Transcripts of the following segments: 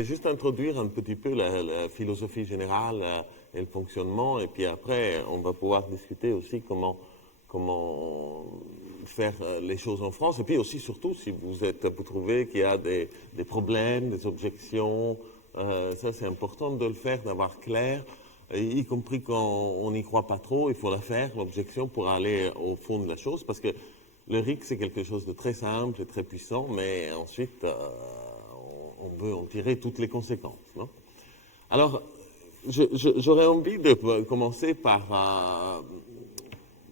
vais juste introduire un petit peu la philosophie générale et le fonctionnement, et puis après, on va pouvoir discuter aussi comment faire les choses en France, et puis aussi, surtout, si vous trouvez qu'il y a des problèmes, des objections, ça c'est important de le faire, d'avoir clair, y compris quand on n'y croit pas trop, il faut la faire, l'objection, pour aller au fond de la chose, parce que le RIC, c'est quelque chose de très simple et très puissant, mais ensuite, on veut en tirer toutes les conséquences, non? Alors, j'aurais envie de commencer par...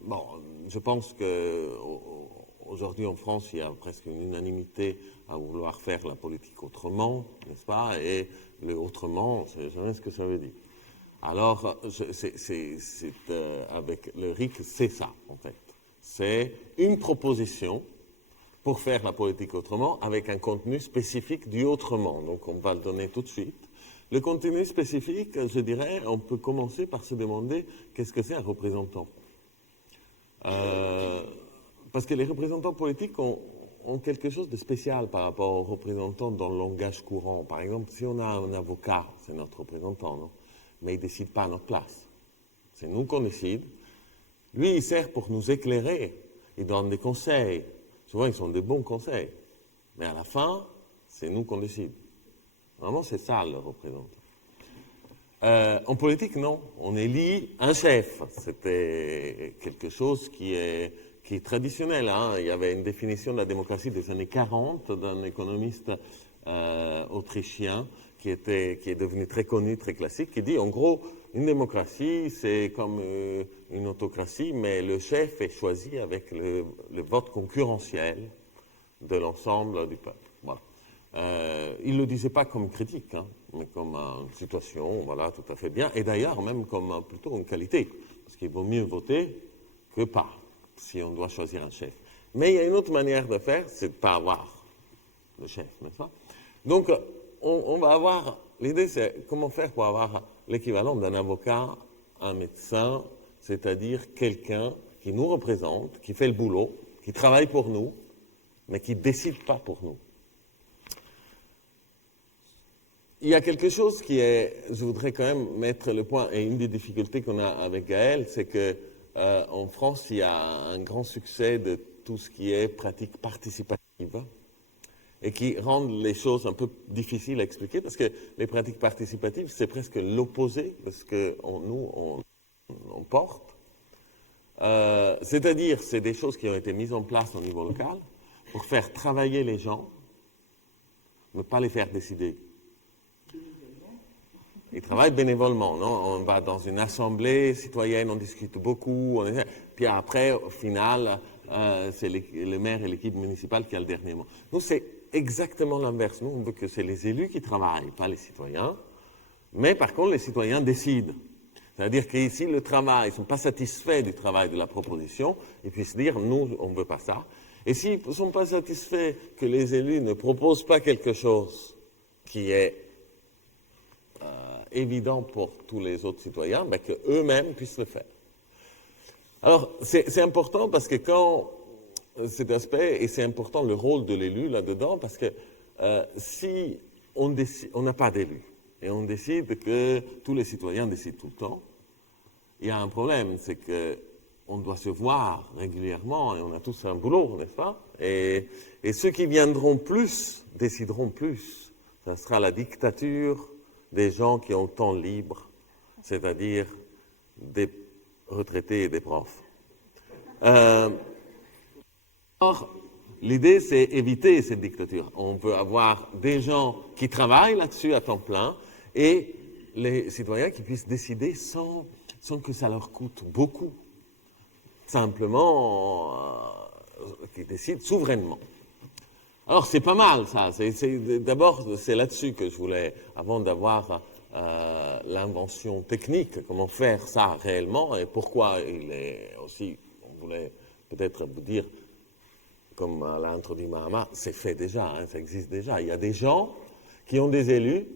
bon, je pense qu'aujourd'hui en France, il y a presque une unanimité à vouloir faire la politique autrement, n'est-ce pas? Et le autrement, je ne sais jamais ce que ça veut dire. Alors, avec le RIC, c'est ça, en fait. C'est une proposition pour faire la politique autrement, avec un contenu spécifique du autrement. Donc, on va le donner tout de suite. Le contenu spécifique, je dirais, on peut commencer par se demander qu'est-ce que c'est un représentant. Parce que les représentants politiques ont quelque chose de spécial par rapport aux représentants dans le langage courant. Par exemple, si on a un avocat, c'est notre représentant, non? Mais il ne décide pas à notre place. C'est nous qu'on décide. Lui, il sert pour nous éclairer. Il donne des conseils. Souvent, ils sont de bons conseils. Mais à la fin, c'est nous qu'on décide. Vraiment, c'est ça, le représentant. En politique, non. On élit un chef. C'était quelque chose qui est traditionnel. Hein. Il y avait une définition de la démocratie des années 40 d'un économiste autrichien qui est devenu très connu, très classique, qui dit, en gros, une démocratie, c'est comme une autocratie, mais le chef est choisi avec le vote concurrentiel de l'ensemble du peuple. Voilà. Il ne le disait pas comme critique, hein, mais comme une situation, voilà, tout à fait bien, et d'ailleurs même comme plutôt une qualité, parce qu'il vaut mieux voter que pas, si on doit choisir un chef. Mais il y a une autre manière de faire, c'est de ne pas avoir le chef, n'est-ce pas? Donc, on va avoir, l'idée c'est comment faire pour avoir l'équivalent d'un avocat, un médecin, c'est-à-dire quelqu'un qui nous représente, qui fait le boulot, qui travaille pour nous, mais qui ne décide pas pour nous. Il y a quelque chose qui est, je voudrais quand même mettre le point, et une des difficultés qu'on a avec Gaël, c'est que en France, il y a un grand succès de tout ce qui est pratique participative, et qui rendent les choses un peu difficiles à expliquer, parce que les pratiques participatives, c'est presque l'opposé de ce que nous, on porte. C'est-à-dire, c'est des choses qui ont été mises en place au niveau local pour faire travailler les gens, mais pas les faire décider. Ils travaillent bénévolement, non? On va dans une assemblée citoyenne, on discute beaucoup, puis après, au final, c'est le maire et l'équipe municipale qui a le dernier mot. Nous, c'est exactement l'inverse. Nous, on veut que c'est les élus qui travaillent, pas les citoyens. Mais par contre, les citoyens décident. C'est-à-dire qu'ici, le travail, ils ne sont pas satisfaits du travail de la proposition, ils puissent dire, nous, on ne veut pas ça. Et s'ils ne sont pas satisfaits que les élus ne proposent pas quelque chose qui est évident pour tous les autres citoyens, ben, qu'eux-mêmes puissent le faire. Alors, c'est important parce que quand cet aspect, et c'est important le rôle de l'élu là-dedans, parce que si on n'a pas d'élu, et on décide que tous les citoyens décident tout le temps, il y a un problème, c'est qu'on doit se voir régulièrement, et on a tous un boulot, n'est-ce pas? Et ceux qui viendront plus, décideront plus. Ça sera la dictature des gens qui ont le temps libre, c'est-à-dire des retraités et des profs. Or, l'idée, c'est éviter cette dictature. On veut avoir des gens qui travaillent là-dessus à temps plein et les citoyens qui puissent décider sans que ça leur coûte beaucoup. Simplement, qui décident souverainement. Alors, c'est pas mal, ça. D'abord, c'est là-dessus que je voulais, avant d'avoir l'invention technique, comment faire ça réellement, et pourquoi il est aussi, on voulait peut-être vous dire, comme l'a introduit Mahama, c'est fait déjà, hein, ça existe déjà. Il y a des gens qui ont des élus,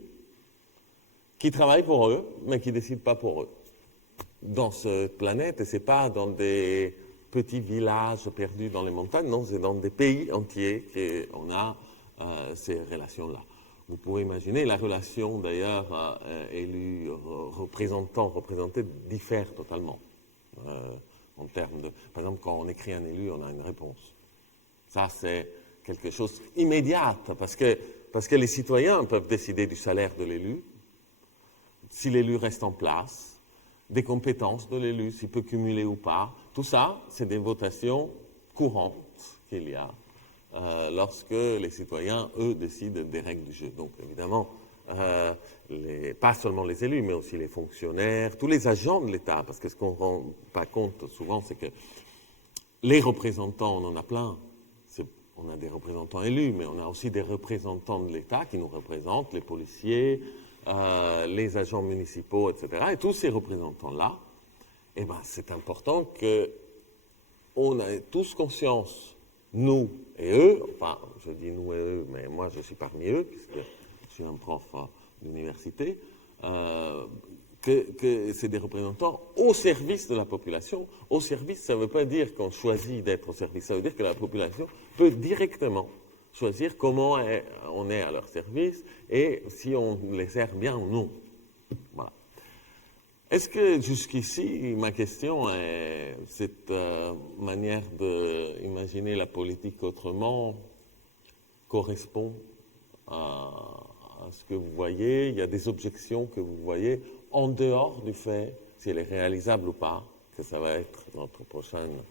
qui travaillent pour eux, mais qui ne décident pas pour eux. Dans cette planète, et ce n'est pas dans des petits villages perdus dans les montagnes, non, c'est dans des pays entiers qu'on a ces relations-là. Vous pouvez imaginer, la relation d'ailleurs élu-représentant, représenté diffère totalement. En termes de, par exemple, quand on écrit un élu, on a une réponse. Ça, c'est quelque chose d'immédiat, parce que les citoyens peuvent décider du salaire de l'élu, si l'élu reste en place, des compétences de l'élu, s'il peut cumuler ou pas. Tout ça, c'est des votations courantes qu'il y a lorsque les citoyens, eux, décident des règles du jeu. Donc, évidemment, pas seulement les élus, mais aussi les fonctionnaires, tous les agents de l'État, parce que ce qu'on ne rend pas compte souvent, c'est que les représentants, on en a plein. On a des représentants élus, mais on a aussi des représentants de l'État qui nous représentent, les policiers, les agents municipaux, etc. Et tous ces représentants-là, eh ben, c'est important qu'on ait tous conscience, nous et eux, enfin, je dis nous et eux, mais moi je suis parmi eux, puisque je suis un prof d'université, que c'est des représentants au service de la population. Au service, ça ne veut pas dire qu'on choisit d'être au service, ça veut dire que la population peut directement choisir comment on est à leur service et si on les sert bien ou non. Voilà. Est-ce que jusqu'ici, ma question est cette manière d'imaginer la politique autrement correspond à ce que vous voyez? Il y a des objections que vous voyez en dehors du fait, si elle est réalisable ou pas, que ça va être notre prochaine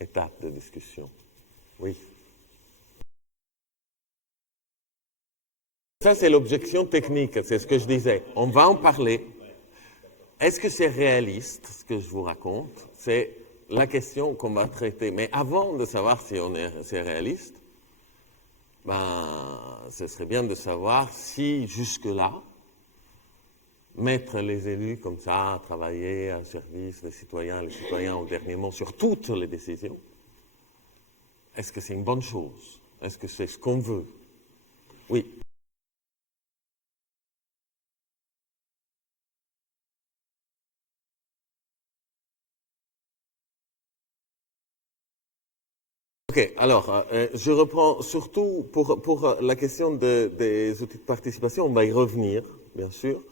étape de discussion. Oui. Ça, c'est l'objection technique, c'est ce que je disais. On va en parler. Est-ce que c'est réaliste, ce que je vous raconte? C'est la question qu'on va traiter. Mais avant de savoir si c'est réaliste, ce serait bien de savoir si, jusque-là, mettre les élus comme ça à travailler au service des citoyens, les citoyens au dernier mot sur toutes les décisions, est-ce que c'est une bonne chose? Est-ce que c'est ce qu'on veut? Oui. Ok, alors, je reprends surtout pour la question des outils de participation, on va y revenir, bien sûr.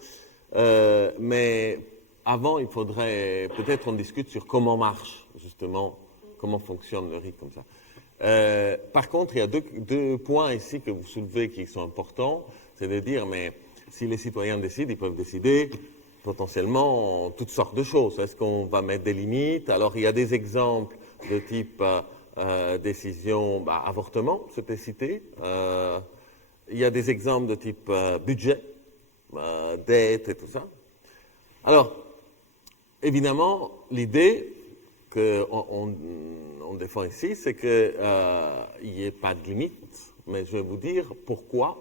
Mais avant, il faudrait peut-être on discute sur comment marche, justement, comment fonctionne le RIC comme ça. Par contre, il y a deux points ici que vous soulevez qui sont importants. C'est de dire, mais si les citoyens décident, ils peuvent décider potentiellement toutes sortes de choses. Est-ce qu'on va mettre des limites? Alors, il y a des exemples de type décision avortement, c'était cité. Il y a des exemples de type budget, dette et tout ça. Alors, évidemment, l'idée qu'on défend ici, c'est qu'il n'y ait pas de limite, mais je vais vous dire pourquoi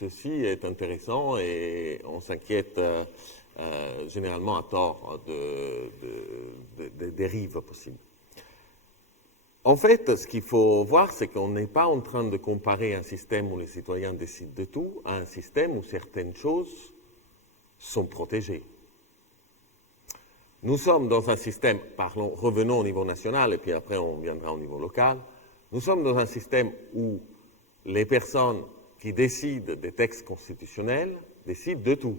ceci est intéressant et on s'inquiète généralement à tort des dérives possibles. En fait, ce qu'il faut voir, c'est qu'on n'est pas en train de comparer un système où les citoyens décident de tout à un système où certaines choses sont protégées. Nous sommes dans un système, revenons au niveau national et puis après on viendra au niveau local, nous sommes dans un système où les personnes qui décident des textes constitutionnels décident de tout.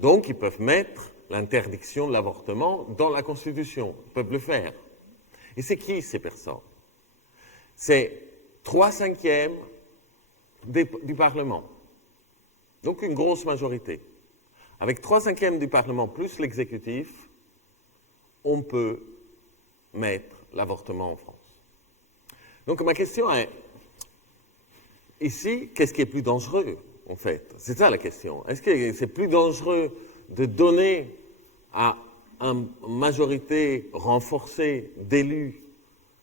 Donc ils peuvent mettre l'interdiction de l'avortement dans la Constitution, ils peuvent le faire. Et c'est qui ces personnes? C'est 3/5 du Parlement. Donc une grosse majorité. Avec 3/5 du Parlement plus l'exécutif, on peut mettre l'avortement en France. Donc ma question est, ici, qu'est-ce qui est plus dangereux, en fait? C'est ça la question. Est-ce que c'est plus dangereux de donner à une majorité renforcée d'élus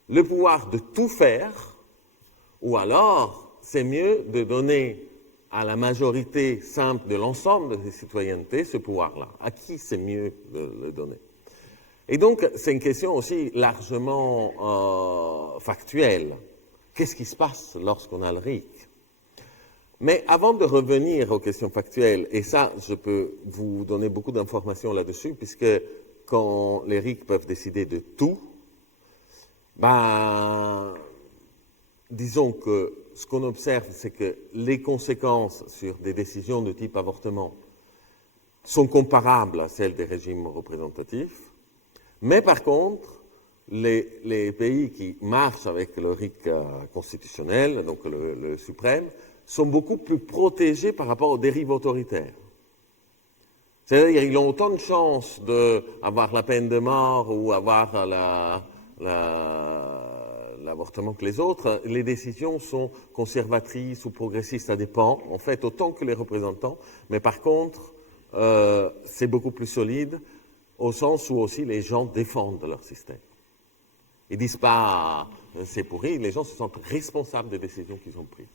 le pouvoir de tout faire, ou alors c'est mieux de donner à la majorité simple de l'ensemble des citoyennetés ce pouvoir-là? À qui c'est mieux de le donner? Et donc, c'est une question aussi largement factuelle. Qu'est-ce qui se passe lorsqu'on a le RIC? Mais avant de revenir aux questions factuelles, et ça, je peux vous donner beaucoup d'informations là-dessus, puisque quand les RIC peuvent décider de tout, disons que ce qu'on observe, c'est que les conséquences sur des décisions de type avortement sont comparables à celles des régimes représentatifs, mais par contre, les pays qui marchent avec le RIC constitutionnel, donc le suprême, sont beaucoup plus protégés par rapport aux dérives autoritaires. C'est-à-dire qu'ils ont autant de chances d'avoir la peine de mort ou avoir l'avortement que les autres. Les décisions sont conservatrices ou progressistes, ça dépend, en fait, autant que les représentants, mais par contre, c'est beaucoup plus solide au sens où aussi les gens défendent leur système. Ils disent pas c'est pourri, les gens se sentent responsables des décisions qu'ils ont prises.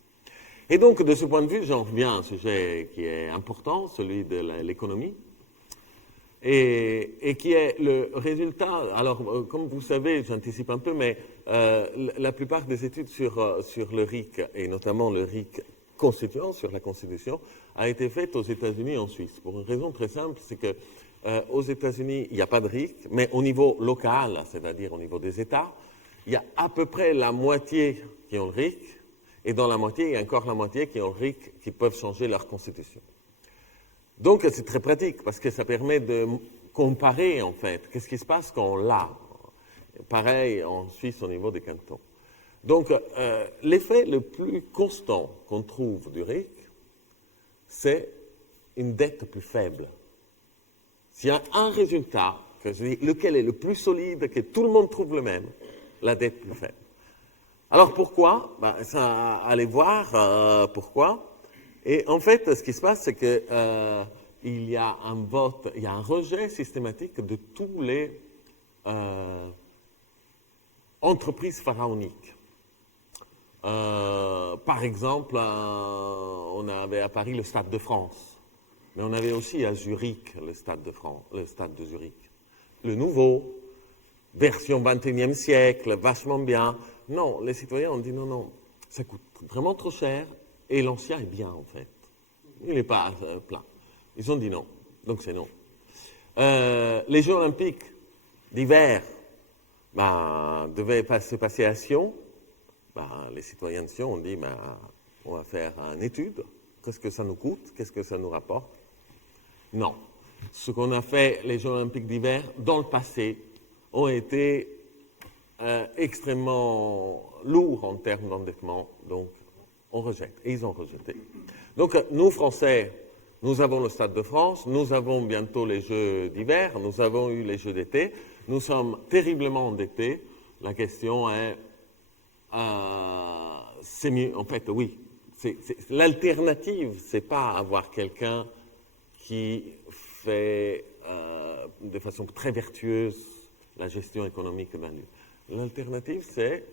Et donc, de ce point de vue, j'en reviens à un sujet qui est important, celui de l'économie, et qui est le résultat. Alors, comme vous savez, j'anticipe un peu, mais la plupart des études sur le RIC, et notamment le RIC constituant, sur la Constitution, a été faite aux États-Unis et en Suisse, pour une raison très simple, c'est que aux États-Unis, il n'y a pas de RIC, mais au niveau local, c'est-à-dire au niveau des États, il y a à peu près la moitié qui ont le RIC, et dans la moitié, il y a encore la moitié qui ont le RIC, qui peuvent changer leur constitution. Donc, c'est très pratique, parce que ça permet de comparer, en fait, qu'est-ce qui se passe quand on l'a. Pareil en Suisse au niveau des cantons. Donc, l'effet le plus constant qu'on trouve du RIC, c'est une dette plus faible. S'il y a un résultat, que je dis, lequel est le plus solide, que tout le monde trouve le même, la dette plus faible. Alors pourquoi? Ça, allez voir pourquoi. Et en fait, ce qui se passe, c'est que il y a un vote, il y a un rejet systématique de tous les entreprises pharaoniques. Par exemple, on avait à Paris le Stade de France, mais on avait aussi à Zurich le Stade de France, le Stade de Zurich. Le nouveau, version 21e siècle, vachement bien. Non, les citoyens ont dit non, ça coûte vraiment trop cher et l'ancien est bien en fait. Il n'est pas plein. Ils ont dit non, donc c'est non. Les Jeux Olympiques d'hiver devaient se passer à Sion. Les citoyens de Sion ont dit on va faire une étude. Qu'est-ce que ça nous coûte? Qu'est-ce que ça nous rapporte? Non. Ce qu'on a fait, les Jeux Olympiques d'hiver, dans le passé, ont été extrêmement lourds en termes d'endettement, donc on rejette, et ils ont rejeté. Donc nous, Français, nous avons le Stade de France, nous avons bientôt les Jeux d'hiver, nous avons eu les Jeux d'été, nous sommes terriblement endettés. La question est, c'est mieux, en fait, oui, l'alternative, c'est pas avoir quelqu'un qui fait de façon très vertueuse la gestion économique d'un lieu. L'alternative, c'est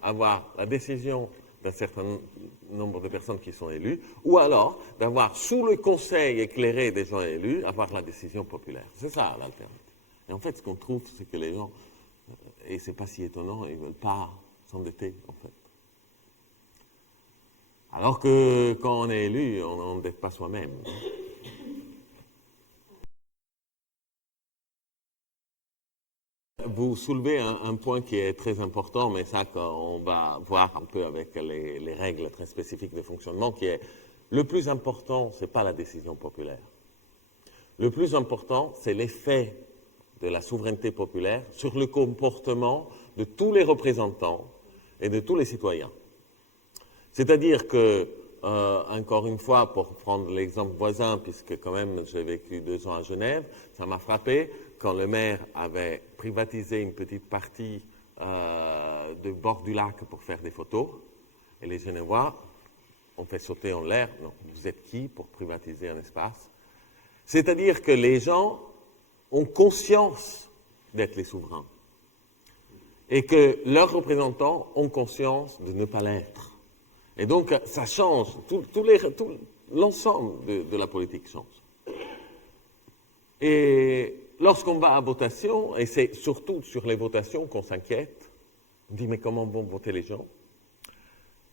avoir la décision d'un certain nombre de personnes qui sont élues, ou alors d'avoir, sous le conseil éclairé des gens élus, avoir la décision populaire. C'est ça l'alternative. Et en fait, ce qu'on trouve, c'est que les gens, et c'est pas si étonnant, ils ne veulent pas s'endetter, en fait. Alors que quand on est élu, on n'endette pas soi-même. Vous soulevez un point qui est très important, mais ça qu'on va voir un peu avec les règles très spécifiques de fonctionnement, qui est le plus important, ce n'est pas la décision populaire. Le plus important, c'est l'effet de la souveraineté populaire sur le comportement de tous les représentants et de tous les citoyens. C'est-à-dire que, encore une fois, pour prendre l'exemple voisin, puisque quand même j'ai vécu 2 ans à Genève, ça m'a frappé quand le maire avait privatisé une petite partie du bord du lac pour faire des photos, et les Genevois ont fait sauter en l'air, non, vous êtes qui pour privatiser un espace? C'est-à-dire que les gens ont conscience d'être les souverains, et que leurs représentants ont conscience de ne pas l'être. Et donc, ça change, l'ensemble de la politique change. Et lorsqu'on va à votation, et c'est surtout sur les votations qu'on s'inquiète, on dit mais comment vont voter les gens?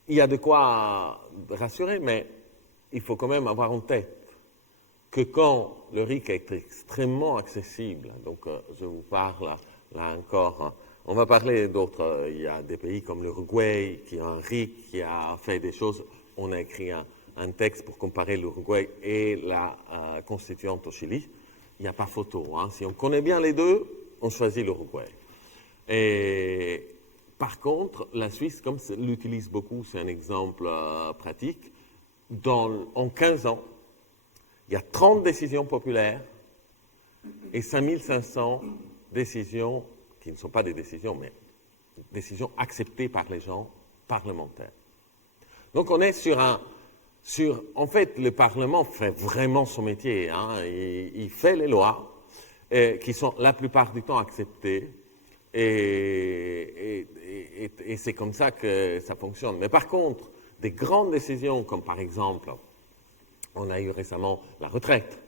Il y a de quoi rassurer, mais il faut quand même avoir en tête que quand le RIC est extrêmement accessible, donc je vous parle là encore On va parler d'autres. Il y a des pays comme l'Uruguay, qui a un RIC, qui a fait des choses. On a écrit un texte pour comparer l'Uruguay et la constituante au Chili. Il n'y a pas photo. Hein. Si on connaît bien les deux, on choisit l'Uruguay. Et par contre, la Suisse, comme l'utilise beaucoup, c'est un exemple pratique. En 15 ans, il y a 30 décisions populaires et 5500 décisions qui ne sont pas des décisions, mais décisions acceptées par les gens parlementaires. Donc on est en fait, le Parlement fait vraiment son métier. Hein, il fait les lois qui sont la plupart du temps acceptées et c'est comme ça que ça fonctionne. Mais par contre, des grandes décisions comme par exemple, on a eu récemment la retraite.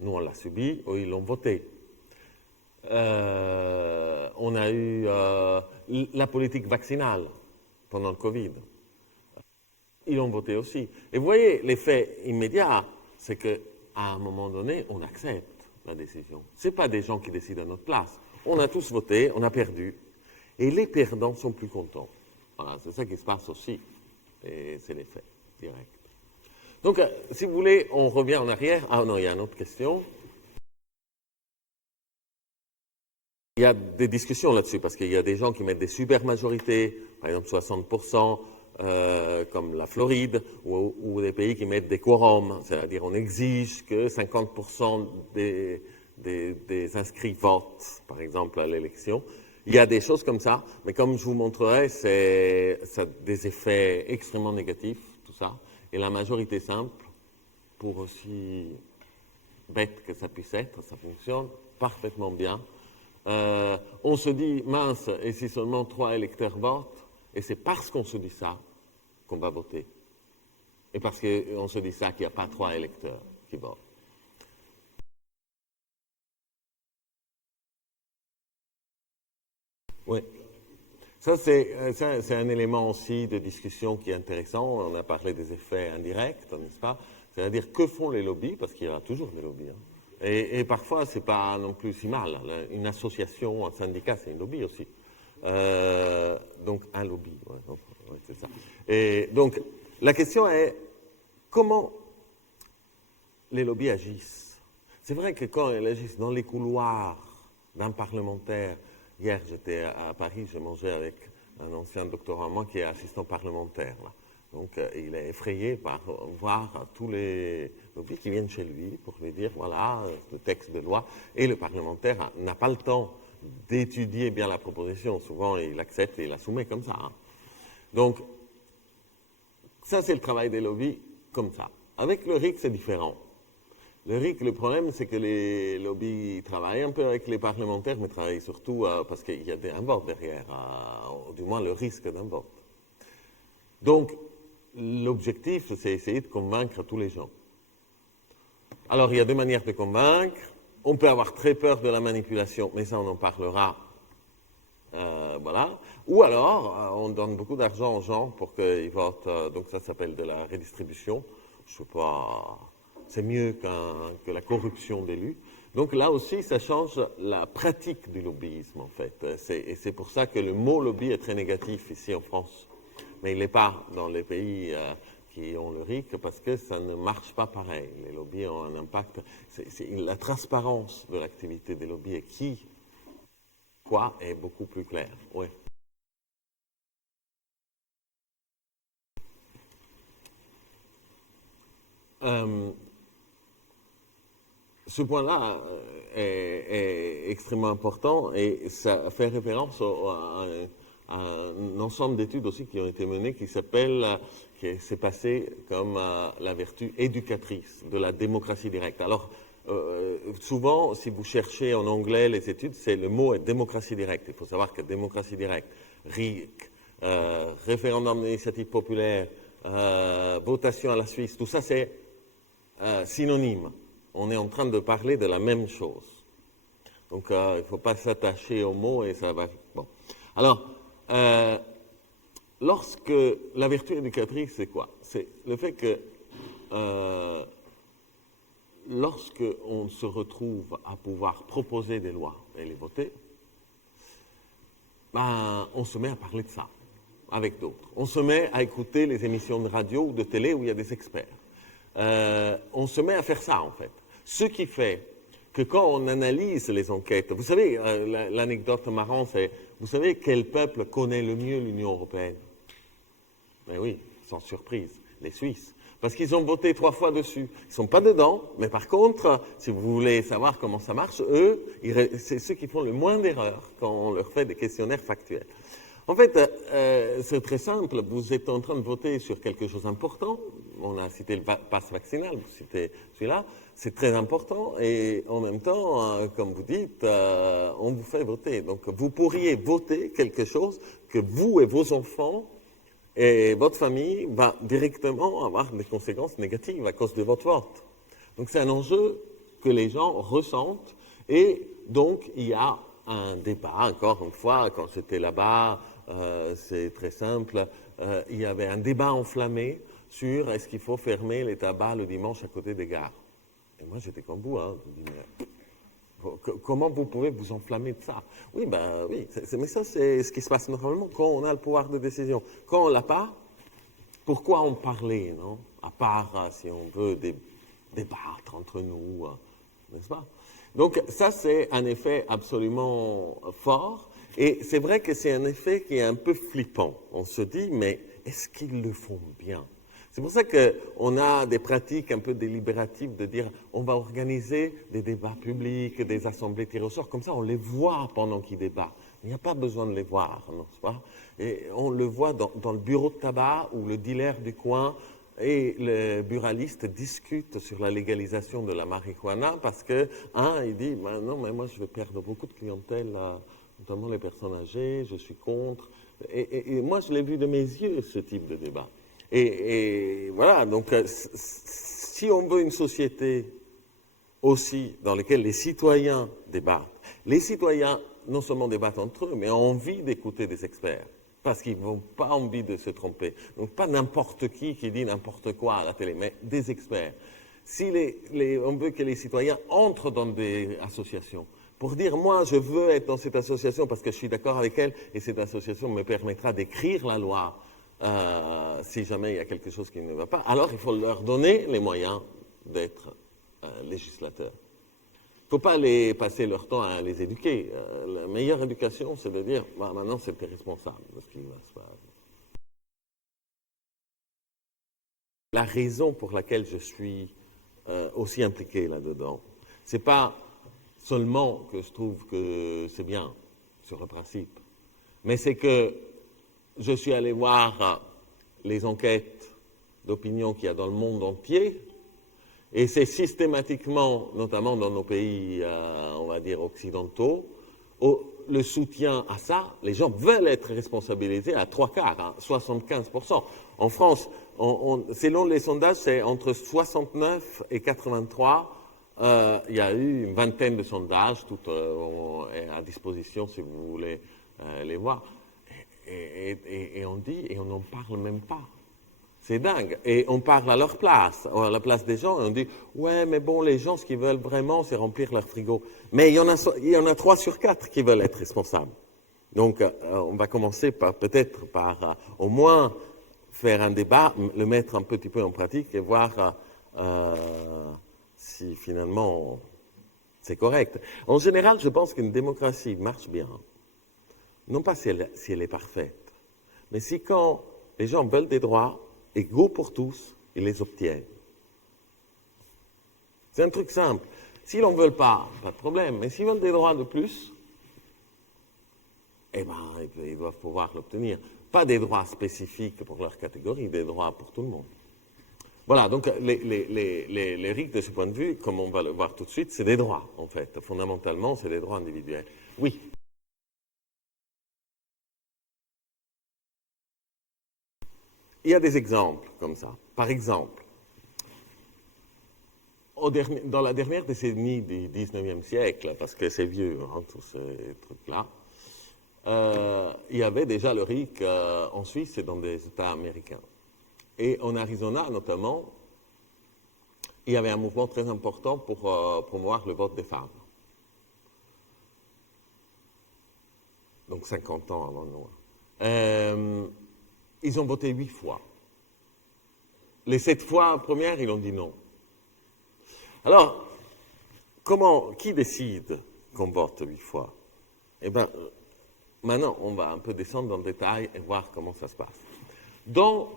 Nous, on l'a subi, eux, ils l'ont voté. On a eu la politique vaccinale pendant le Covid. Ils l'ont voté aussi. Et vous voyez, l'effet immédiat, c'est qu'à un moment donné, on accepte la décision. Ce n'est pas des gens qui décident à notre place. On a tous voté, on a perdu. Et les perdants sont plus contents. Voilà, c'est ça qui se passe aussi. Et c'est l'effet direct. Donc, si vous voulez, on revient en arrière. Ah non, il y a une autre question. Il y a des discussions là-dessus, parce qu'il y a des gens qui mettent des supermajorités, par exemple 60%, comme la Floride, ou des pays qui mettent des quorums, c'est-à-dire on exige que 50% des inscrits votent, par exemple, à l'élection. Il y a des choses comme ça, mais comme je vous montrerai, ça a des effets extrêmement négatifs, tout ça. Et la majorité simple, pour aussi bête que ça puisse être, ça fonctionne parfaitement bien. On se dit, mince, et si seulement 3 électeurs votent, et c'est parce qu'on se dit ça qu'on va voter. Et parce qu'on se dit ça qu'il n'y a pas 3 électeurs qui votent. Oui. Ça, c'est un élément aussi de discussion qui est intéressant. On a parlé des effets indirects, n'est-ce pas? C'est-à-dire, que font les lobbies? Parce qu'il y aura toujours des lobbies. Hein. Et parfois, ce n'est pas non plus si mal. Une association, un syndicat, c'est un lobby aussi. Donc, un lobby, ouais, c'est ça. Et donc, la question est, comment les lobbies agissent? C'est vrai que quand ils agissent dans les couloirs d'un parlementaire, hier, j'étais à Paris, j'ai mangé avec un ancien doctorant à moi qui est assistant parlementaire, là. Donc, il est effrayé par voir tous les lobbies qui viennent chez lui pour lui dire, voilà, le texte de loi. Et le parlementaire n'a pas le temps d'étudier bien la proposition. Souvent, il accepte et il la soumet comme ça. Hein. Donc, ça, c'est le travail des lobbies comme ça. Avec le RIC, c'est différent. Le RIC, le problème, c'est que les lobbies travaillent un peu avec les parlementaires, mais travaillent surtout parce qu'il y a un vote derrière, du moins le risque d'un vote. Donc, l'objectif, c'est essayer de convaincre tous les gens. Alors, il y a deux manières de convaincre. On peut avoir très peur de la manipulation, mais ça, on en parlera. Voilà. Ou alors, on donne beaucoup d'argent aux gens pour qu'ils votent. Donc, ça s'appelle de la redistribution. Je ne sais pas, c'est mieux que la corruption d'élus. Donc, là aussi, ça change la pratique du lobbyisme, en fait. Et c'est pour ça que le mot lobby est très négatif ici en France. Mais il n'est pas dans les pays qui ont le RIC parce que ça ne marche pas pareil. Les lobbies ont un impact. La transparence de l'activité des lobbies et quoi est beaucoup plus claire. Oui. Ce point-là est extrêmement important et ça fait référence à un ensemble d'études aussi qui ont été menées qui s'est passé comme la vertu éducatrice de la démocratie directe. Alors, souvent, si vous cherchez en anglais les études, le mot est démocratie directe. Il faut savoir que démocratie directe, RIC, référendum d'initiative populaire, votation à la Suisse, tout ça c'est synonyme. On est en train de parler de la même chose. Donc, il ne faut pas s'attacher aux mots et ça va... Bon. Alors, lorsque la vertu éducatrice, c'est quoi? C'est le fait que lorsque on se retrouve à pouvoir proposer des lois et les voter, ben, on se met à parler de ça avec d'autres. On se met à écouter les émissions de radio ou de télé où il y a des experts. On se met à faire ça, en fait. Ce qui fait que quand on analyse les enquêtes, vous savez, l'anecdote marrante, c'est, vous savez quel peuple connaît le mieux l'Union européenne? Mais oui, sans surprise, les Suisses. Parce qu'ils ont voté 3 fois dessus. Ils ne sont pas dedans, mais par contre, si vous voulez savoir comment ça marche, eux, c'est ceux qui font le moins d'erreurs quand on leur fait des questionnaires factuels. En fait, c'est très simple. Vous êtes en train de voter sur quelque chose d'important. On a cité le pass vaccinal, vous citez celui-là. C'est très important et en même temps, comme vous dites, on vous fait voter. Donc, vous pourriez voter quelque chose que vous et vos enfants et votre famille va directement avoir des conséquences négatives à cause de votre vote. Donc, c'est un enjeu que les gens ressentent et donc, il y a un débat, encore une fois, quand j'étais là-bas, c'est très simple, il y avait un débat enflammé sur est-ce qu'il faut fermer les tabacs le dimanche à côté des gares. Et moi, j'étais comme vous, hein, je me dis, mais comment vous pouvez vous enflammer de ça? Oui, ben oui, mais ça, c'est ce qui se passe normalement quand on a le pouvoir de décision. Quand on ne l'a pas, pourquoi en parler, non? À part, si on veut, débattre entre nous, n'est-ce pas? Donc, ça, c'est un effet absolument fort. Et c'est vrai que c'est un effet qui est un peu flippant. On se dit, mais est-ce qu'ils le font bien? C'est pour ça qu'on a des pratiques un peu délibératives de dire on va organiser des débats publics, des assemblées tirées au sort, comme ça on les voit pendant qu'ils débattent. Il n'y a pas besoin de les voir, n'est-ce pas? Et on le voit dans le bureau de tabac où le dealer du coin et le buraliste discutent sur la légalisation de la marijuana parce que il dit ben non, mais moi je vais perdre beaucoup de clientèle, notamment les personnes âgées, je suis contre. Et moi je l'ai vu de mes yeux ce type de débat. Et voilà, donc si on veut une société aussi dans laquelle les citoyens débattent, les citoyens non seulement débattent entre eux, mais ont envie d'écouter des experts, parce qu'ils n'ont pas envie de se tromper. Donc pas n'importe qui dit n'importe quoi à la télé, mais des experts. Si on veut que les citoyens entrent dans des associations, pour dire moi je veux être dans cette association parce que je suis d'accord avec elle et cette association me permettra d'écrire la loi, si jamais il y a quelque chose qui ne va pas, alors il faut leur donner les moyens d'être législateurs. Il ne faut pas passer leur temps à les éduquer. La meilleure éducation, c'est de dire bah, maintenant c'est responsable de ce qui va se passer. La raison pour laquelle je suis aussi impliqué là-dedans, ce n'est pas seulement que je trouve que c'est bien sur le principe, mais c'est que je suis allé voir les enquêtes d'opinion qu'il y a dans le monde entier, et c'est systématiquement, notamment dans nos pays, on va dire, occidentaux, le soutien à ça, les gens veulent être responsabilisés à 3/4, 75%. En France, selon les sondages, c'est entre 69 et 83. Il y a eu une vingtaine de sondages, tout à disposition si vous voulez les voir. Et on dit, et on n'en parle même pas. C'est dingue. Et on parle à leur place, à la place des gens, et on dit, ouais, mais bon, les gens, ce qu'ils veulent vraiment, c'est remplir leur frigo. Mais il y en a 3 sur 4 qui veulent être responsables. Donc, on va commencer peut-être par au moins faire un débat, le mettre un petit peu en pratique et voir si finalement c'est correct. En général, je pense qu'une démocratie marche bien. Non pas si elle est parfaite, mais si quand les gens veulent des droits égaux pour tous, ils les obtiennent. C'est un truc simple. S'ils n'en veulent pas de problème, mais s'ils veulent des droits de plus, eh ben, ils doivent pouvoir l'obtenir. Pas des droits spécifiques pour leur catégorie, des droits pour tout le monde. Voilà, donc les RIC, de ce point de vue, comme on va le voir tout de suite, c'est des droits, en fait. Fondamentalement, c'est des droits individuels. Oui. Il y a des exemples comme ça. Par exemple, dans la dernière décennie du 19e siècle, parce que c'est vieux, hein, tous ces trucs-là, il y avait déjà le RIC en Suisse et dans des États américains. Et en Arizona, notamment, il y avait un mouvement très important pour promouvoir le vote des femmes. donc 50 ans avant nous. Ils ont voté 8 fois. Les 7 fois premières, ils ont dit non. Alors, qui décide qu'on vote 8 fois? Eh bien, maintenant, on va un peu descendre dans le détail et voir comment ça se passe. Donc,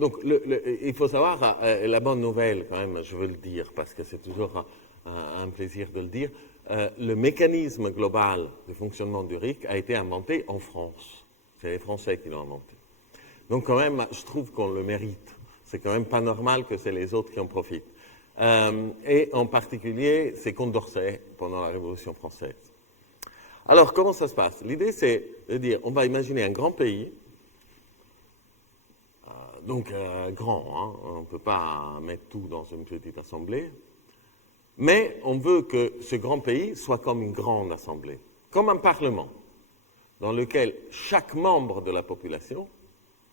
il faut savoir, la bonne nouvelle quand même, je veux le dire, parce que c'est toujours un plaisir de le dire, le mécanisme global de fonctionnement du RIC a été inventé en France. C'est les Français qui l'ont inventé. Donc quand même, je trouve qu'on le mérite. C'est quand même pas normal que c'est les autres qui en profitent. Et en particulier, c'est Condorcet pendant la Révolution française. Alors, comment ça se passe? L'idée, c'est de dire, on va imaginer un grand pays, donc grand, hein, on ne peut pas mettre tout dans une petite assemblée, mais on veut que ce grand pays soit comme une grande assemblée, comme un parlement, dans lequel chaque membre de la population,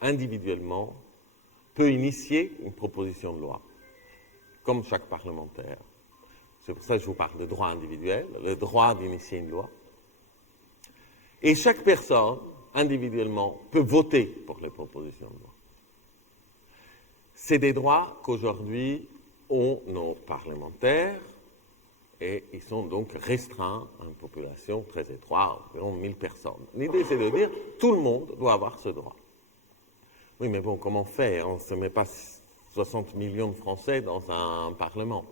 individuellement, peut initier une proposition de loi, comme chaque parlementaire. C'est pour ça que je vous parle de droit individuel, le droit d'initier une loi. Et chaque personne, individuellement, peut voter pour les propositions de loi. C'est des droits qu'aujourd'hui ont nos parlementaires et ils sont donc restreints à une population très étroite, environ 1000 personnes. L'idée, c'est de dire tout le monde doit avoir ce droit. Oui, mais bon, comment faire? On ne se met pas 60 millions de Français dans un parlement.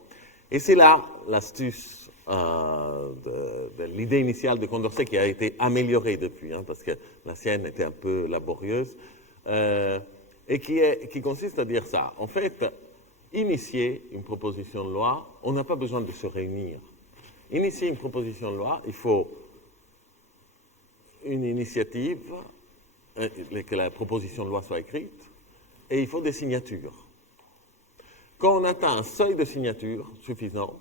Et c'est là l'astuce de l'idée initiale de Condorcet qui a été améliorée depuis, hein, parce que la sienne était un peu laborieuse, et qui consiste à dire ça. En fait, initier une proposition de loi, on n'a pas besoin de se réunir. Initier une proposition de loi, il faut une initiative, que la proposition de loi soit écrite, et il faut des signatures. Quand on atteint un seuil de signatures suffisant,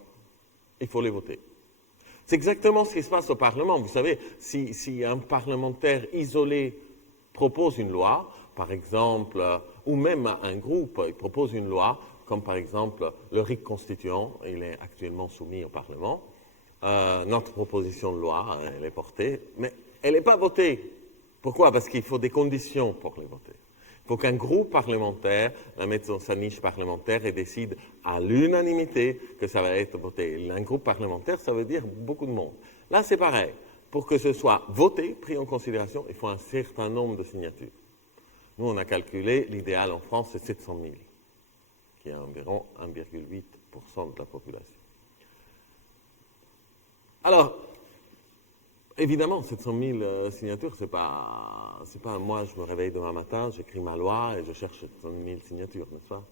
il faut les voter. C'est exactement ce qui se passe au Parlement. Vous savez, si un parlementaire isolé propose une loi, par exemple, ou même un groupe, il propose une loi, comme par exemple le RIC constituant, il est actuellement soumis au Parlement, notre proposition de loi, elle est portée, mais elle n'est pas votée. Pourquoi? Parce qu'il faut des conditions pour les voter. Il faut qu'un groupe parlementaire la mette dans sa niche parlementaire et décide à l'unanimité que ça va être voté. Un groupe parlementaire, ça veut dire beaucoup de monde. Là, c'est pareil. Pour que ce soit voté, pris en considération, il faut un certain nombre de signatures. Nous, on a calculé, l'idéal en France, c'est 700 000, qui est environ 1,8% de la population. Alors, évidemment, 700 000 signatures, c'est pas moi, je me réveille demain matin, j'écris ma loi et je cherche 700 000 signatures, n'est-ce pas?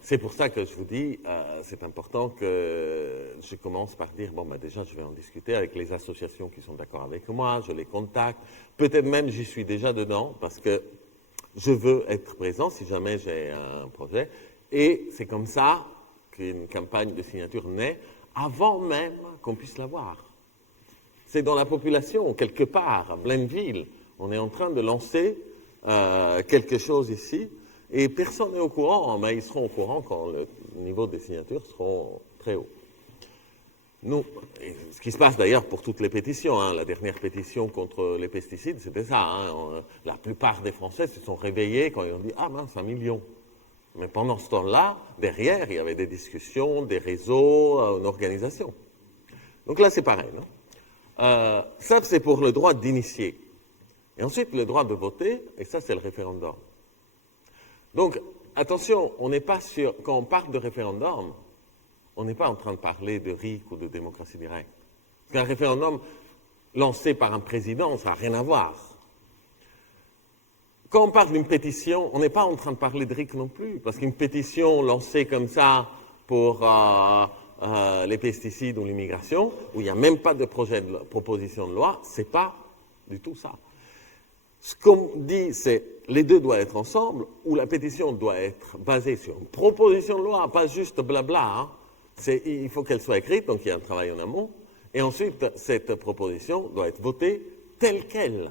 C'est pour ça que je vous dis, c'est important que je commence par dire, bon, ben déjà, je vais en discuter avec les associations qui sont d'accord avec moi, je les contacte, peut-être même j'y suis déjà dedans, parce que je veux être présent si jamais j'ai un projet, et c'est comme ça qu'une campagne de signature naît, avant même qu'on puisse l'avoir. C'est dans la population, quelque part, à Blainville, on est en train de lancer quelque chose ici, et personne n'est au courant, mais ils seront au courant quand le niveau des signatures seront très hauts. Nous, ce qui se passe d'ailleurs pour toutes les pétitions, hein, la dernière pétition contre les pesticides, c'était ça. Hein, la plupart des Français se sont réveillés quand ils ont dit « Ah mince, 1 million ». Mais pendant ce temps-là, derrière, il y avait des discussions, des réseaux, une organisation. Donc là, c'est pareil. Non? Ça, c'est pour le droit d'initier. Et ensuite, le droit de voter, et ça, c'est le référendum. Donc, attention, on n'est pas sûr, quand on parle de référendum, on n'est pas en train de parler de RIC ou de démocratie directe. Parce qu'un référendum lancé par un président, ça n'a rien à voir. Quand on parle d'une pétition, on n'est pas en train de parler de RIC non plus, parce qu'une pétition lancée comme ça pour les pesticides ou l'immigration, où il n'y a même pas de proposition de loi, c'est pas du tout ça. Ce qu'on dit, c'est les deux doivent être ensemble, ou la pétition doit être basée sur une proposition de loi, pas juste blabla. Hein. Il faut qu'elle soit écrite, donc il y a un travail en amont, et ensuite cette proposition doit être votée telle qu'elle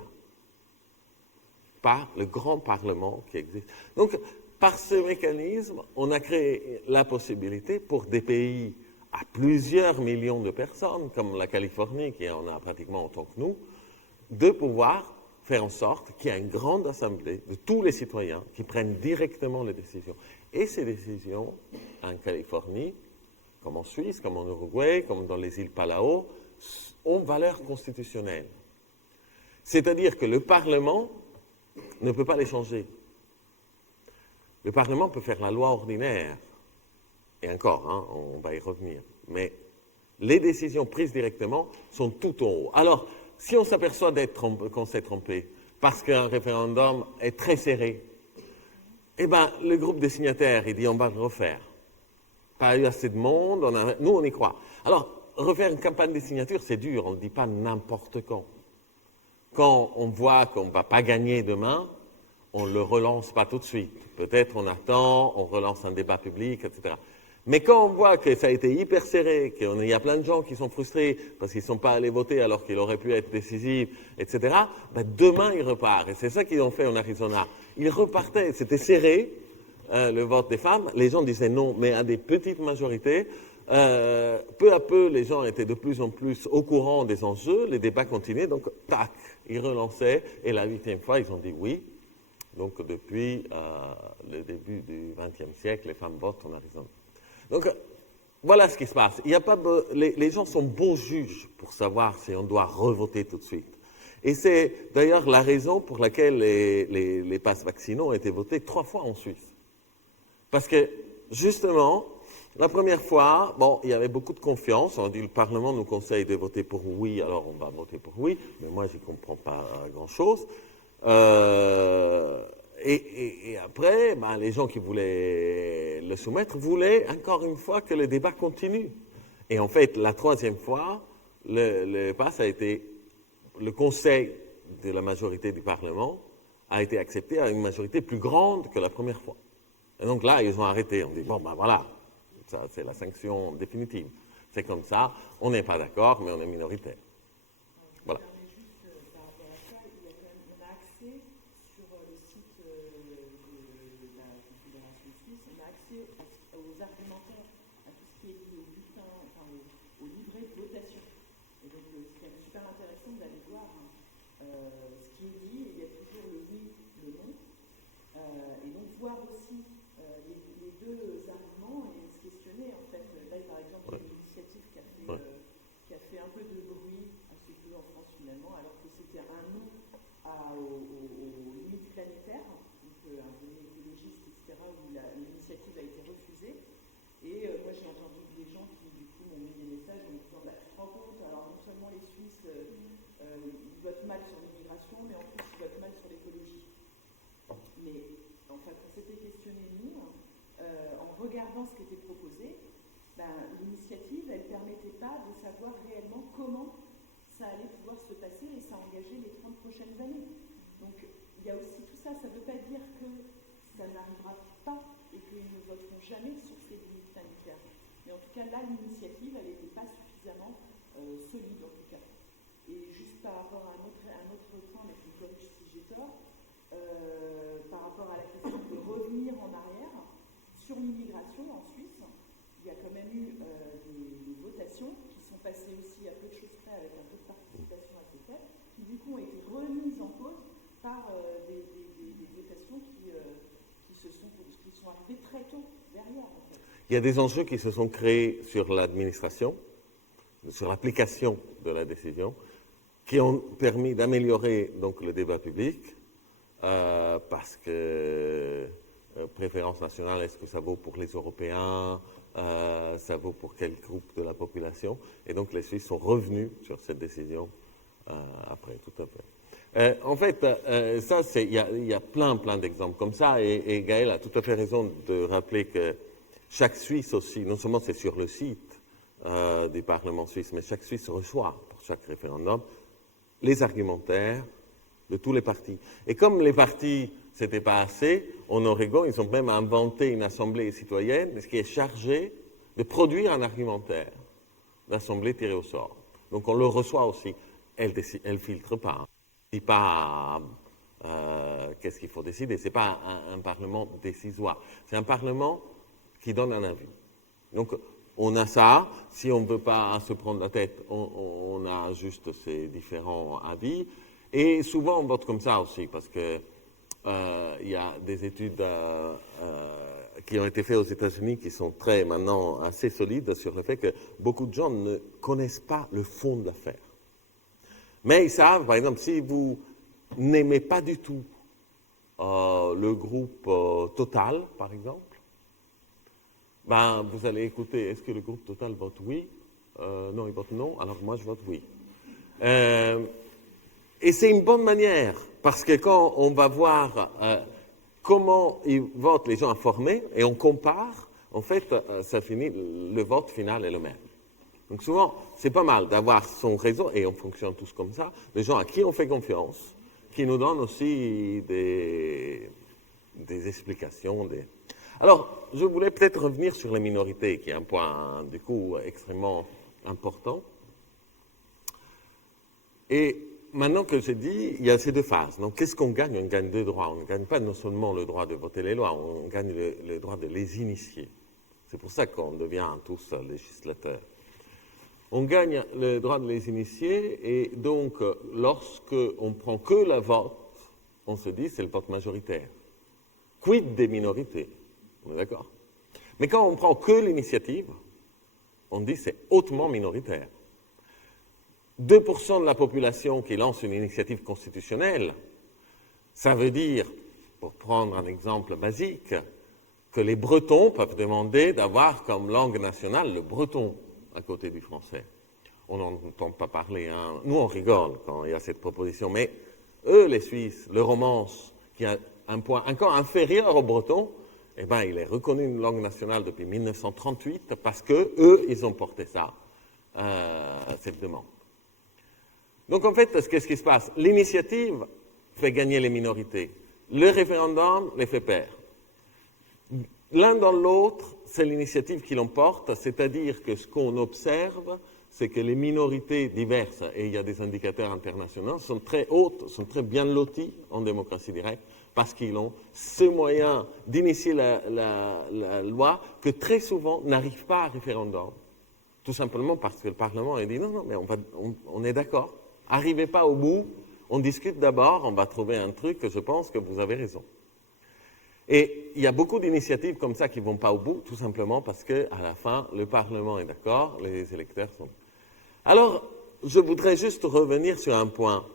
par le grand Parlement qui existe. Donc, par ce mécanisme, on a créé la possibilité pour des pays à plusieurs millions de personnes, comme la Californie, qui en a pratiquement autant que nous, de pouvoir faire en sorte qu'il y ait une grande assemblée de tous les citoyens qui prennent directement les décisions. Et ces décisions, en Californie, comme en Suisse, comme en Uruguay, comme dans les îles Palau, ont valeur constitutionnelle. C'est-à-dire que le Parlement ne peut pas les changer. Le Parlement peut faire la loi ordinaire, et encore, hein, on va y revenir, mais les décisions prises directement sont tout en haut. Alors, si on s'aperçoit qu'on s'est trompé, parce qu'un référendum est très serré, eh bien, le groupe des signataires, il dit on va le refaire. Pas eu assez de monde, nous on y croit. Alors, refaire une campagne de signature, c'est dur, on ne le dit pas n'importe quand. Quand on voit qu'on ne va pas gagner demain, on ne le relance pas tout de suite. Peut-être on attend, on relance un débat public, etc. Mais quand on voit que ça a été hyper serré, qu'il y a plein de gens qui sont frustrés parce qu'ils ne sont pas allés voter alors qu'il aurait pu être décisif, etc., ben demain ils repartent. Et c'est ça qu'ils ont fait en Arizona. Ils repartaient, c'était serré, le vote des femmes. Les gens disaient non, mais à des petites majorités. Peu à peu, les gens étaient de plus en plus au courant des enjeux, les débats continuaient, donc tac, ils relançaient, et la 8e fois, ils ont dit oui. Donc depuis le début du XXe siècle, les femmes votent en Arizona. Donc voilà ce qui se passe. Il y a pas les gens sont bons juges pour savoir si on doit revoter tout de suite. Et c'est d'ailleurs la raison pour laquelle les passes vaccinaux ont été votés 3 fois en Suisse. Parce que justement, la première fois, bon, il y avait beaucoup de confiance. On a dit le Parlement nous conseille de voter pour oui, alors on va voter pour oui. Mais moi, je n'y comprends pas grand-chose. Et après, ben, les gens qui voulaient le soumettre voulaient encore une fois que le débat continue. Et en fait, la 3e fois, le pass a été, le conseil de la majorité du Parlement a été accepté à une majorité plus grande que la première fois. Et donc là, ils ont arrêté. On dit, bon, ben voilà, ça, c'est la sanction définitive. C'est comme ça, on n'est pas d'accord, mais on est minoritaire. Voilà. Aux argumentaires, à tout ce qui est lié au bulletin, enfin au livret de votation. Et donc, c'est quand même super intéressant d'aller voir ce qui est dit. Il y a toujours le oui, le non. Et donc, voir aussi les deux arguments et se questionner. En fait, là, par exemple, il y a une initiative qui a fait un peu de bruit, assez peu en France finalement, alors que c'était un non aux limites planétaires, donc un volet écologiste, etc., où l'initiative a été refusée. Et moi, j'ai entendu des gens qui, du coup, m'ont mis des messages en me disant bah, tu te rends compte, alors non seulement les Suisses ils votent mal sur l'immigration, mais en plus ils votent mal sur l'écologie. Mais enfin, quand s'était questionné nous, en regardant ce qui était proposé, ben, l'initiative, elle ne permettait pas de savoir réellement comment ça allait pouvoir se passer et ça engageait les 30 prochaines années. Donc il y a aussi tout ça, ça ne veut pas dire que ça n'arrivera pas et qu'ils ne voteront jamais sur ces limites sanitaires. Mais en tout cas, là, l'initiative, elle n'était pas suffisamment solide, en tout cas. Et juste par rapport à un autre point, mais qui me corrige si j'ai tort, par rapport à la question de revenir en arrière, sur l'immigration en Suisse, il y a quand même eu des votations qui sont passées aussi à peu de choses près avec un peu de participation assez faible, qui du coup ont été remises en cause par des votations qui sont arrivées très tôt derrière. En fait. Il y a des enjeux qui se sont créés sur l'administration, sur l'application de la décision, qui ont permis d'améliorer donc le débat public, parce que préférence nationale, est-ce que ça vaut pour les Européens, ça vaut pour quel groupe de la population, et donc les Suisses sont revenus sur cette décision après, tout à fait. En fait, ça, il y a plein d'exemples comme ça, et Gaël a tout à fait raison de rappeler que chaque Suisse aussi, non seulement c'est sur le site du Parlement suisse, mais chaque Suisse reçoit pour chaque référendum les argumentaires de tous les partis. Et comme les partis, c'était pas assez, en Oregon, ils ont même inventé une assemblée citoyenne qui est chargée de produire un argumentaire d'assemblée tirée au sort. Donc on le reçoit aussi. Elle filtre pas. Elle ne dit pas qu'est-ce qu'il faut décider. Ce n'est pas un Parlement décisoire. C'est un Parlement qui donne un avis. Donc on a ça. Si on ne veut pas se prendre la tête, on a juste ces différents avis. Et souvent, on vote comme ça aussi, parce que il y a des études qui ont été faites aux États-Unis qui sont maintenant assez solides sur le fait que beaucoup de gens ne connaissent pas le fond de l'affaire. Mais ils savent, par exemple, si vous n'aimez pas du tout le groupe Total, par exemple, ben, vous allez écouter, est-ce que le groupe Total vote oui? Non, il vote non, alors moi je vote oui. Et c'est une bonne manière, parce que quand on va voir comment ils votent les gens informés, et on compare, en fait, ça finit, le vote final est le même. Donc souvent, c'est pas mal d'avoir son réseau, et on fonctionne tous comme ça, des gens à qui on fait confiance, qui nous donnent aussi des explications. Alors, je voulais peut-être revenir sur les minorités, qui est un point, du coup, extrêmement important. Et maintenant que j'ai dit, il y a ces deux phases. Donc, qu'est-ce qu'on gagne? On gagne deux droits. On ne gagne pas non seulement le droit de voter les lois, on gagne le droit de les initier. C'est pour ça qu'on devient tous législateurs. On gagne le droit de les initier, et donc, lorsque on prend que le vote, on se dit c'est le vote majoritaire. Quid des minorités? On est d'accord? Mais quand on prend que l'initiative, on dit c'est hautement minoritaire. 2% de la population qui lance une initiative constitutionnelle, ça veut dire, pour prendre un exemple basique, que les Bretons peuvent demander d'avoir comme langue nationale le breton à côté du français. On n'en entend pas parler, hein. Nous on rigole quand il y a cette proposition, mais eux, les Suisses, le romance, qui a un point encore inférieur au breton, eh ben, il est reconnu une langue nationale depuis 1938 parce que eux, ils ont porté ça, cette demande. Donc en fait, qu'est-ce qui se passe? L'initiative fait gagner les minorités. Le référendum les fait perdre. L'un dans l'autre, c'est l'initiative qui l'emporte, c'est-à-dire que ce qu'on observe, c'est que les minorités diverses, et il y a des indicateurs internationaux, sont très hautes, sont très bien loties en démocratie directe, parce qu'ils ont ce moyen d'initier la loi que très souvent n'arrive pas à référendum. Tout simplement parce que le Parlement a dit non, mais on est d'accord. Arrivez pas au bout, on discute d'abord, on va trouver un truc que je pense que vous avez raison. Et il y a beaucoup d'initiatives comme ça qui ne vont pas au bout, tout simplement parce qu'à la fin, le Parlement est d'accord, les électeurs sont... Alors, je voudrais juste revenir sur un point.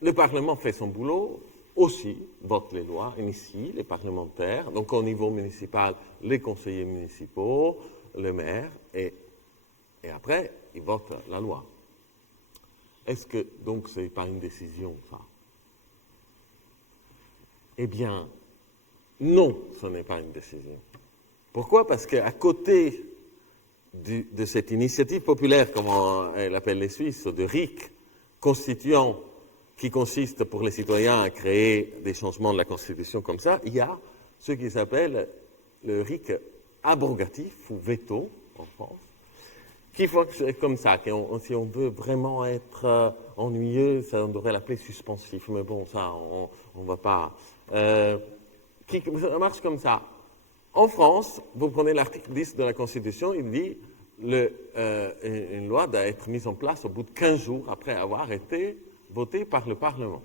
Le Parlement fait son boulot, aussi vote les lois, initie les parlementaires, donc au niveau municipal, les conseillers municipaux, le maire, et après, ils votent la loi. Est-ce que, donc, ce n'est pas une décision, ça? Eh bien, non, ce n'est pas une décision. Pourquoi? Parce qu'à côté de cette initiative populaire, comme elle appelle les Suisses, de RIC, constituant, qui consiste pour les citoyens à créer des changements de la Constitution comme ça, il y a ce qui s'appelle le RIC abrogatif, ou veto, en France, qui fonctionne comme ça. Si on veut vraiment être ennuyeux, on devrait l'appeler suspensif, mais bon, ça, on ne va pas... ça marche comme ça. En France, vous prenez l'article 10 de la Constitution, il dit une loi doit être mise en place au bout de 15 jours après avoir été votée par le Parlement.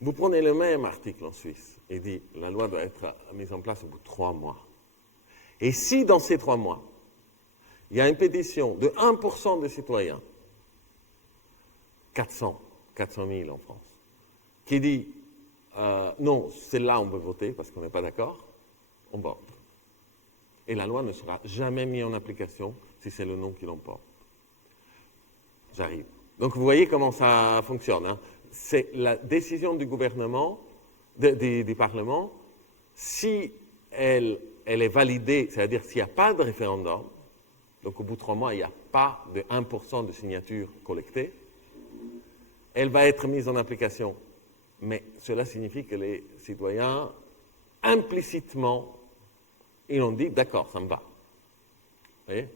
Vous prenez le même article en Suisse, il dit la loi doit être mise en place au bout de 3 mois. Et si dans ces 3 mois, il y a une pétition de 1% des citoyens, 400 000 en France, qui dit non, celle-là on veut voter parce qu'on n'est pas d'accord, on vote. Et la loi ne sera jamais mise en application si c'est le non qui l'emporte. J'arrive. Donc vous voyez comment ça fonctionne, hein. C'est la décision du gouvernement, du Parlement, si elle est validée, c'est-à-dire s'il n'y a pas de référendum, donc au bout de 3 mois, il n'y a pas de 1% de signatures collectées, elle va être mise en application. Mais cela signifie que les citoyens, implicitement, ils ont dit, d'accord, ça me va. Vous voyez?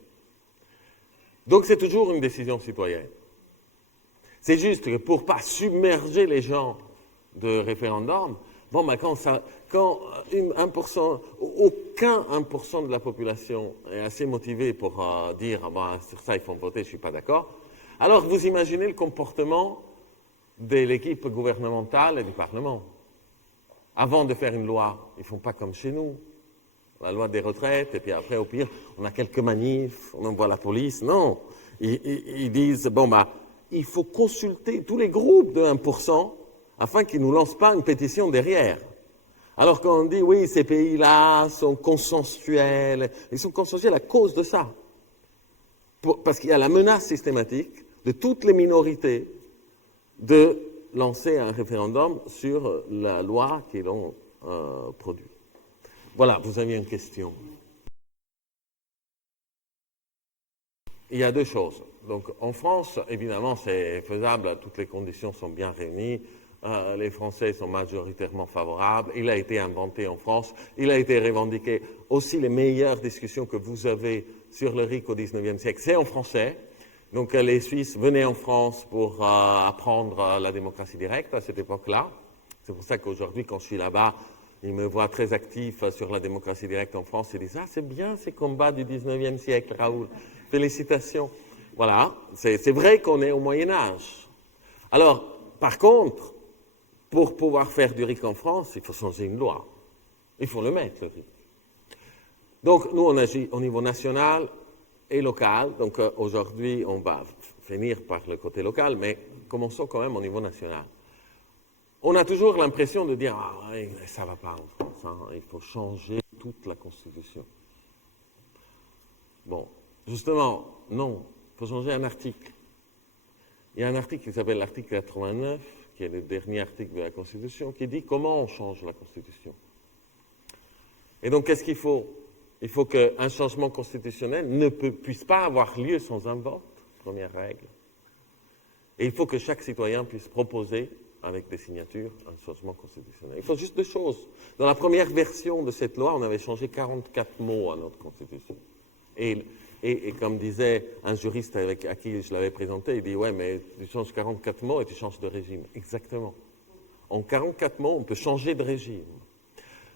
Donc c'est toujours une décision citoyenne. C'est juste que pour ne pas submerger les gens de référendum, bon, ben quand 1%, aucun 1% de la population est assez motivé pour dire, sur ça il faut voter, je ne suis pas d'accord, alors vous imaginez le comportement de l'équipe gouvernementale et du Parlement. Avant de faire une loi, ils ne font pas comme chez nous, la loi des retraites, et puis après, au pire, on a quelques manifs, on envoie la police. Non, ils disent, bon, bah, il faut consulter tous les groupes de 1% afin qu'ils ne nous lancent pas une pétition derrière. Alors qu'on dit, oui, ces pays-là sont consensuels, ils sont consensuels à cause de ça. Parce qu'il y a la menace systématique de toutes les minorités de lancer un référendum sur la loi qu'ils ont produite. Voilà, vous aviez une question. Il y a deux choses. Donc, en France, évidemment, c'est faisable, toutes les conditions sont bien réunies. Les Français sont majoritairement favorables. Il a été inventé en France. Il a été revendiqué. Aussi, les meilleures discussions que vous avez sur le RIC au XIXe siècle, c'est en français. Donc, les Suisses venaient en France pour apprendre la démocratie directe à cette époque-là. C'est pour ça qu'aujourd'hui, quand je suis là-bas, ils me voient très actif sur la démocratie directe en France. Ils disent « Ah, c'est bien ces combats du XIXe siècle, Raoul. Félicitations. » Voilà, c'est vrai qu'on est au Moyen-Âge. Alors, par contre, pour pouvoir faire du RIC en France, il faut changer une loi. Il faut le mettre, le RIC. Donc, nous, on agit au niveau national et local. Donc, aujourd'hui, on va finir par le côté local, mais commençons quand même au niveau national. On a toujours l'impression de dire « Ah, ça ne va pas en France, hein, il faut changer toute la Constitution. » Bon, justement, non, il faut changer un article. Il y a un article qui s'appelle l'article 89, qui est le dernier article de la Constitution, qui dit comment on change la Constitution. Et donc, qu'est-ce qu'il faut? Il faut qu'un changement constitutionnel ne puisse pas avoir lieu sans un vote, première règle. Et il faut que chaque citoyen puisse proposer, avec des signatures, un changement constitutionnel. Il faut juste deux choses. Dans la première version de cette loi, on avait changé 44 mots à notre Constitution. Et comme disait un juriste à qui je l'avais présenté, il dit « Ouais, mais tu changes 44 mots et tu changes de régime. » Exactement. En 44 mots, on peut changer de régime.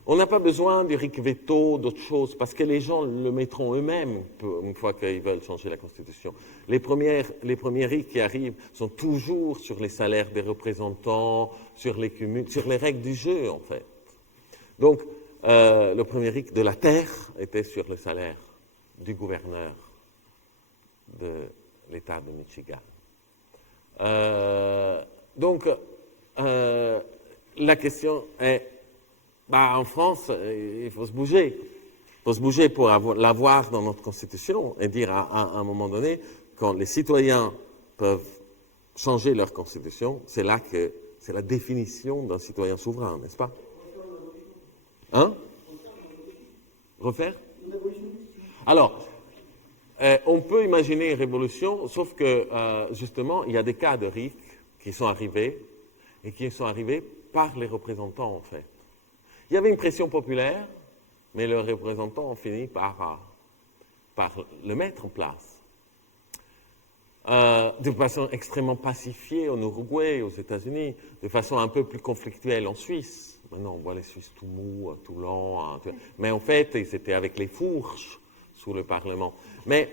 On n'a pas besoin du RIC veto, d'autres choses, parce que les gens le mettront eux-mêmes une fois qu'ils veulent changer la Constitution. Les premiers RIC qui arrivent sont toujours sur les salaires des représentants, sur les cumuls, sur les règles du jeu, en fait. Donc, le premier RIC de la Terre était sur le salaire du gouverneur de l'État de Michigan. Donc, la question est, en France, il faut se bouger. Il faut se bouger pour l'avoir dans notre Constitution et dire à un moment donné, quand les citoyens peuvent changer leur Constitution, c'est là que c'est la définition d'un citoyen souverain, n'est-ce pas? Hein? Refaire? Alors, on peut imaginer une révolution, sauf que, justement, il y a des cas de RIC qui sont arrivés, et qui sont arrivés par les représentants, en fait. Il y avait une pression populaire, mais les représentants ont fini par le mettre en place. De façon extrêmement pacifiée en Uruguay, aux États-Unis, de façon un peu plus conflictuelle en Suisse. Maintenant, on voit les Suisses tout mous, tout lents. Mais en fait, ils étaient avec les fourches sous le Parlement. Mais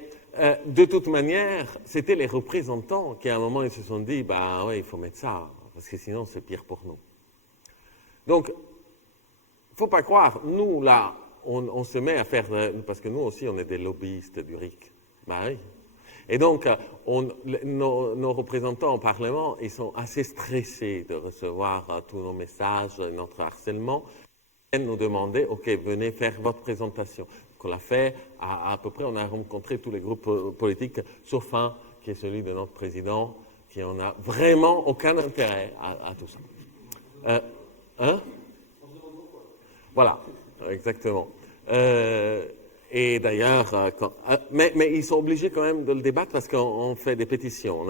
de toute manière, c'était les représentants qui, à un moment, ils se sont dit, ouais, il faut mettre ça, parce que sinon, c'est pire pour nous. Donc, il ne faut pas croire, nous, là, on se met à faire, parce que nous aussi, on est des lobbyistes du RIC. Oui. Et donc, nos représentants au Parlement, ils sont assez stressés de recevoir tous nos messages, notre harcèlement. Ils nous demandaient, OK, venez faire votre présentation. Donc, on l'a fait, à peu près, on a rencontré tous les groupes politiques, sauf un, qui est celui de notre président, qui en a vraiment aucun intérêt à tout ça. Voilà, exactement. Et d'ailleurs, mais ils sont obligés quand même de le débattre parce qu'on fait des pétitions.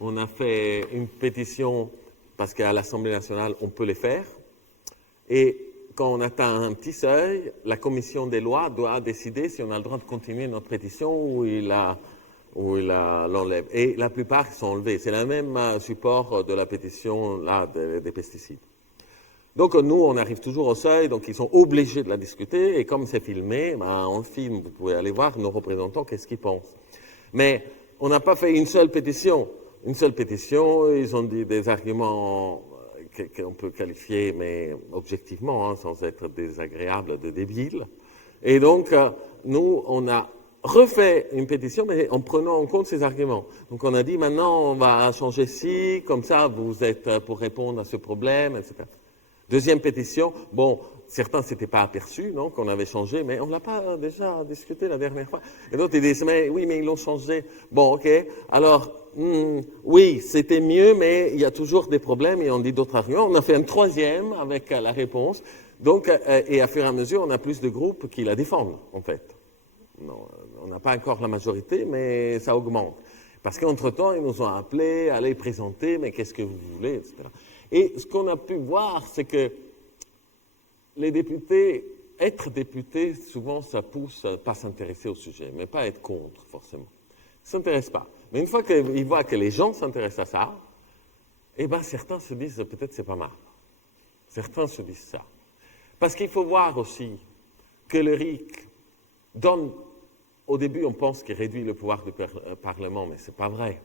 On a fait une pétition parce qu'à l'Assemblée nationale, on peut les faire. Et quand on atteint un petit seuil, la commission des lois doit décider si on a le droit de continuer notre pétition ou il l'enlève. Et la plupart sont enlevés. C'est le même support de la pétition là, des pesticides. Donc, nous, on arrive toujours au seuil, donc ils sont obligés de la discuter, et comme c'est filmé, on le filme, vous pouvez aller voir nos représentants, qu'est-ce qu'ils pensent. Mais on n'a pas fait une seule pétition, une seule pétition, ils ont dit des arguments qu'on peut qualifier, mais objectivement, hein, sans être désagréables, de débiles. Et donc, nous, on a refait une pétition, mais en prenant en compte ces arguments. Donc, on a dit, maintenant, on va changer ci, comme ça, vous êtes pour répondre à ce problème, etc. Deuxième pétition, bon, certains ne s'étaient pas aperçus, non, qu'on avait changé, mais on ne l'a pas déjà discuté la dernière fois. Et d'autres, ils disent, mais oui, mais ils l'ont changé. Bon, ok, alors, oui, c'était mieux, mais il y a toujours des problèmes, et on dit d'autres arguments. On a fait un troisième avec la réponse. Donc, et à fur et à mesure, on a plus de groupes qui la défendent, en fait. Non, on n'a pas encore la majorité, mais ça augmente. Parce qu'entre-temps, ils nous ont appelés, allez présenter, mais qu'est-ce que vous voulez, etc. Et ce qu'on a pu voir, c'est que les députés, être député, souvent, ça pousse à ne pas s'intéresser au sujet, mais pas être contre, forcément. Ils ne s'intéressent pas. Mais une fois qu'ils voient que les gens s'intéressent à ça, eh bien, certains se disent, peut-être c'est pas mal. Certains se disent ça. Parce qu'il faut voir aussi que le RIC donne, au début, on pense qu'il réduit le pouvoir du Parlement, mais ce n'est pas vrai.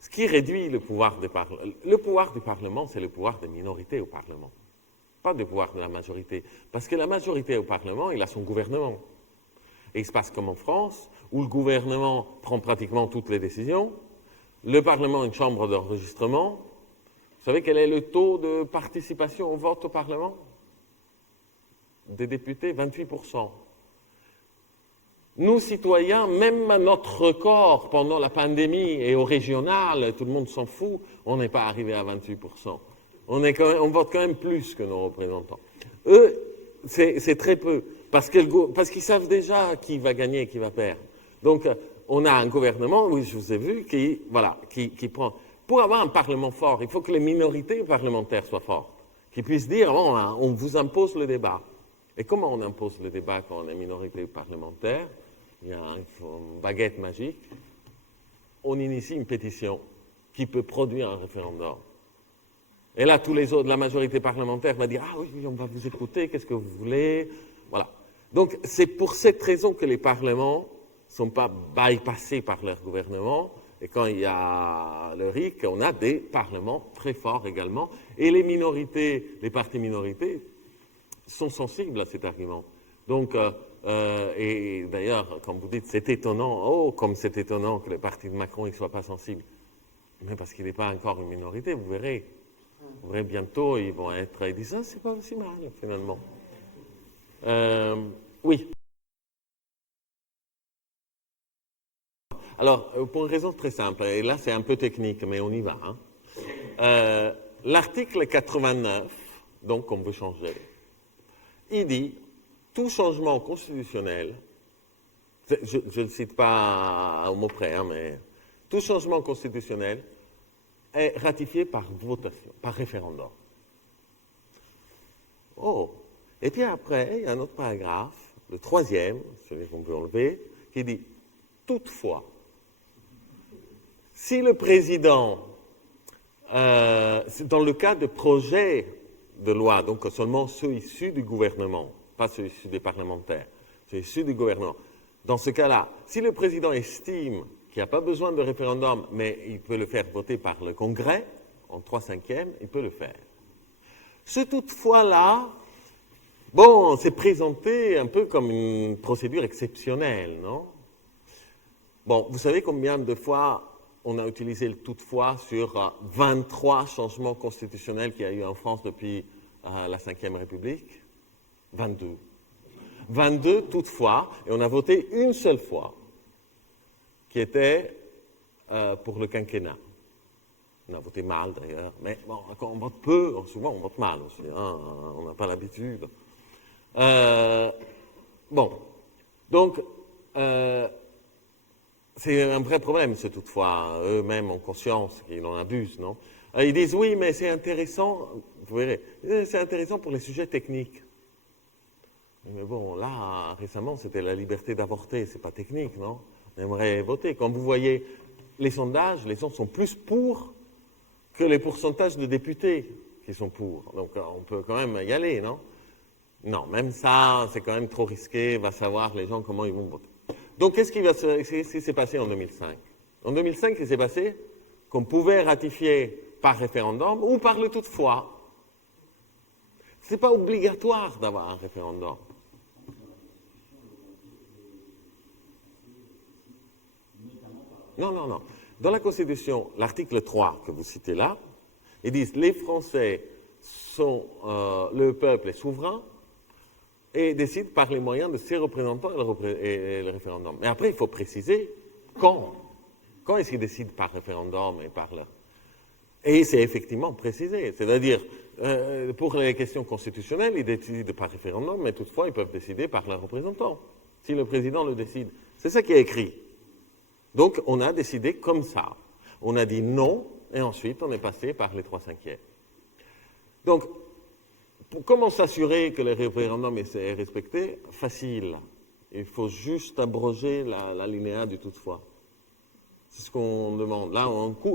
Ce qui réduit le pouvoir du Parlement, c'est le pouvoir des minorités au Parlement, pas le pouvoir de la majorité. Parce que la majorité au Parlement, il a son gouvernement. Et il se passe comme en France, où le gouvernement prend pratiquement toutes les décisions, le Parlement une chambre d'enregistrement. Vous savez quel est le taux de participation au vote au Parlement des députés? 28%. Nous, citoyens, même à notre record pendant la pandémie et au régional, tout le monde s'en fout, on n'est pas arrivé à 28%. On vote quand même plus que nos représentants. Eux, c'est très peu, parce qu'ils savent déjà qui va gagner et qui va perdre. Donc, on a un gouvernement, oui, je vous ai vu, qui prend... Pour avoir un Parlement fort, il faut que les minorités parlementaires soient fortes, qui puissent dire, bon, on vous impose le débat. Et comment on impose le débat quand on est minorité parlementaire? Il y a une baguette magique. On initie une pétition qui peut produire un référendum. Et là, tous les autres, la majorité parlementaire va dire « Ah oui, on va vous écouter, qu'est-ce que vous voulez ?» Voilà. Donc, c'est pour cette raison que les parlements ne sont pas bypassés par leur gouvernement. Et quand il y a le RIC, on a des parlements très forts également. Et les minorités, les partis minorités, sont sensibles à cet argument. Donc, et d'ailleurs, comme vous dites, c'est étonnant, oh, comme c'est étonnant que le parti de Macron ne soit pas sensible. Mais parce qu'il n'est pas encore une minorité, vous verrez. Vous verrez bientôt, ils vont être, ils disent, ah, c'est pas aussi mal, finalement. Oui. Alors, pour une raison très simple, et là c'est un peu technique, mais on y va. Hein. L'article 89, donc qu'on veut changer, il dit tout changement constitutionnel, je ne le cite pas au mot près, hein, mais tout changement constitutionnel est ratifié par votation, par référendum. Oh, et puis après, il y a un autre paragraphe, le troisième, celui qu'on peut enlever, qui dit toutefois, si le président, c'est dans le cas de projets de loi, donc seulement ceux issus du gouvernement, pas ceux issus des parlementaires, ceux issus du gouvernement. Dans ce cas-là, si le président estime qu'il n'y a pas besoin de référendum, mais il peut le faire voter par le Congrès, en 3/5, il peut le faire. Ce toutefois-là, bon, c'est présenté un peu comme une procédure exceptionnelle, non? Bon, vous savez combien de fois on a utilisé le toutefois sur 23 changements constitutionnels qu'il y a eu en France depuis la Ve République? 22. 22 toutefois, et on a voté une seule fois, qui était pour le quinquennat. On a voté mal d'ailleurs, mais bon, quand on vote peu, souvent on vote mal aussi, hein, on n'a pas l'habitude. Bon, donc, c'est un vrai problème, ce toutefois. Eux-mêmes ont conscience qu'ils en abusent, non? Ils disent, oui, mais c'est intéressant, vous verrez, c'est intéressant pour les sujets techniques. Mais bon, là, récemment, c'était la liberté d'avorter, c'est pas technique, non? On aimerait voter. Quand vous voyez les sondages, les gens sont plus pour que les pourcentages de députés qui sont pour. Donc, on peut quand même y aller, non? Non, même ça, c'est quand même trop risqué, va savoir les gens comment ils vont voter. Donc, qu'est-ce qui s'est passé en 2005? En 2005, il s'est passé qu'on pouvait ratifier par référendum ou par le toutefois. Ce n'est pas obligatoire d'avoir un référendum. Non, non, non. Dans la Constitution, l'article 3 que vous citez là, ils disent les Français sont, le peuple est souverain et décide par les moyens de ses représentants et le référendum. Mais après, il faut préciser quand. Quand est-ce qu'ils décident par référendum et par leur... Et c'est effectivement précisé. C'est-à-dire, pour les questions constitutionnelles, ils décident par référendum, mais toutefois, ils peuvent décider par leurs représentants, si le président le décide. C'est ça qui est écrit. Donc, on a décidé comme ça. On a dit non, et ensuite, on est passé par les 3/5. Donc, comment s'assurer que le référendum est respecté? Facile. Il faut juste abroger l'alinéa du toutefois. C'est ce qu'on demande. Là,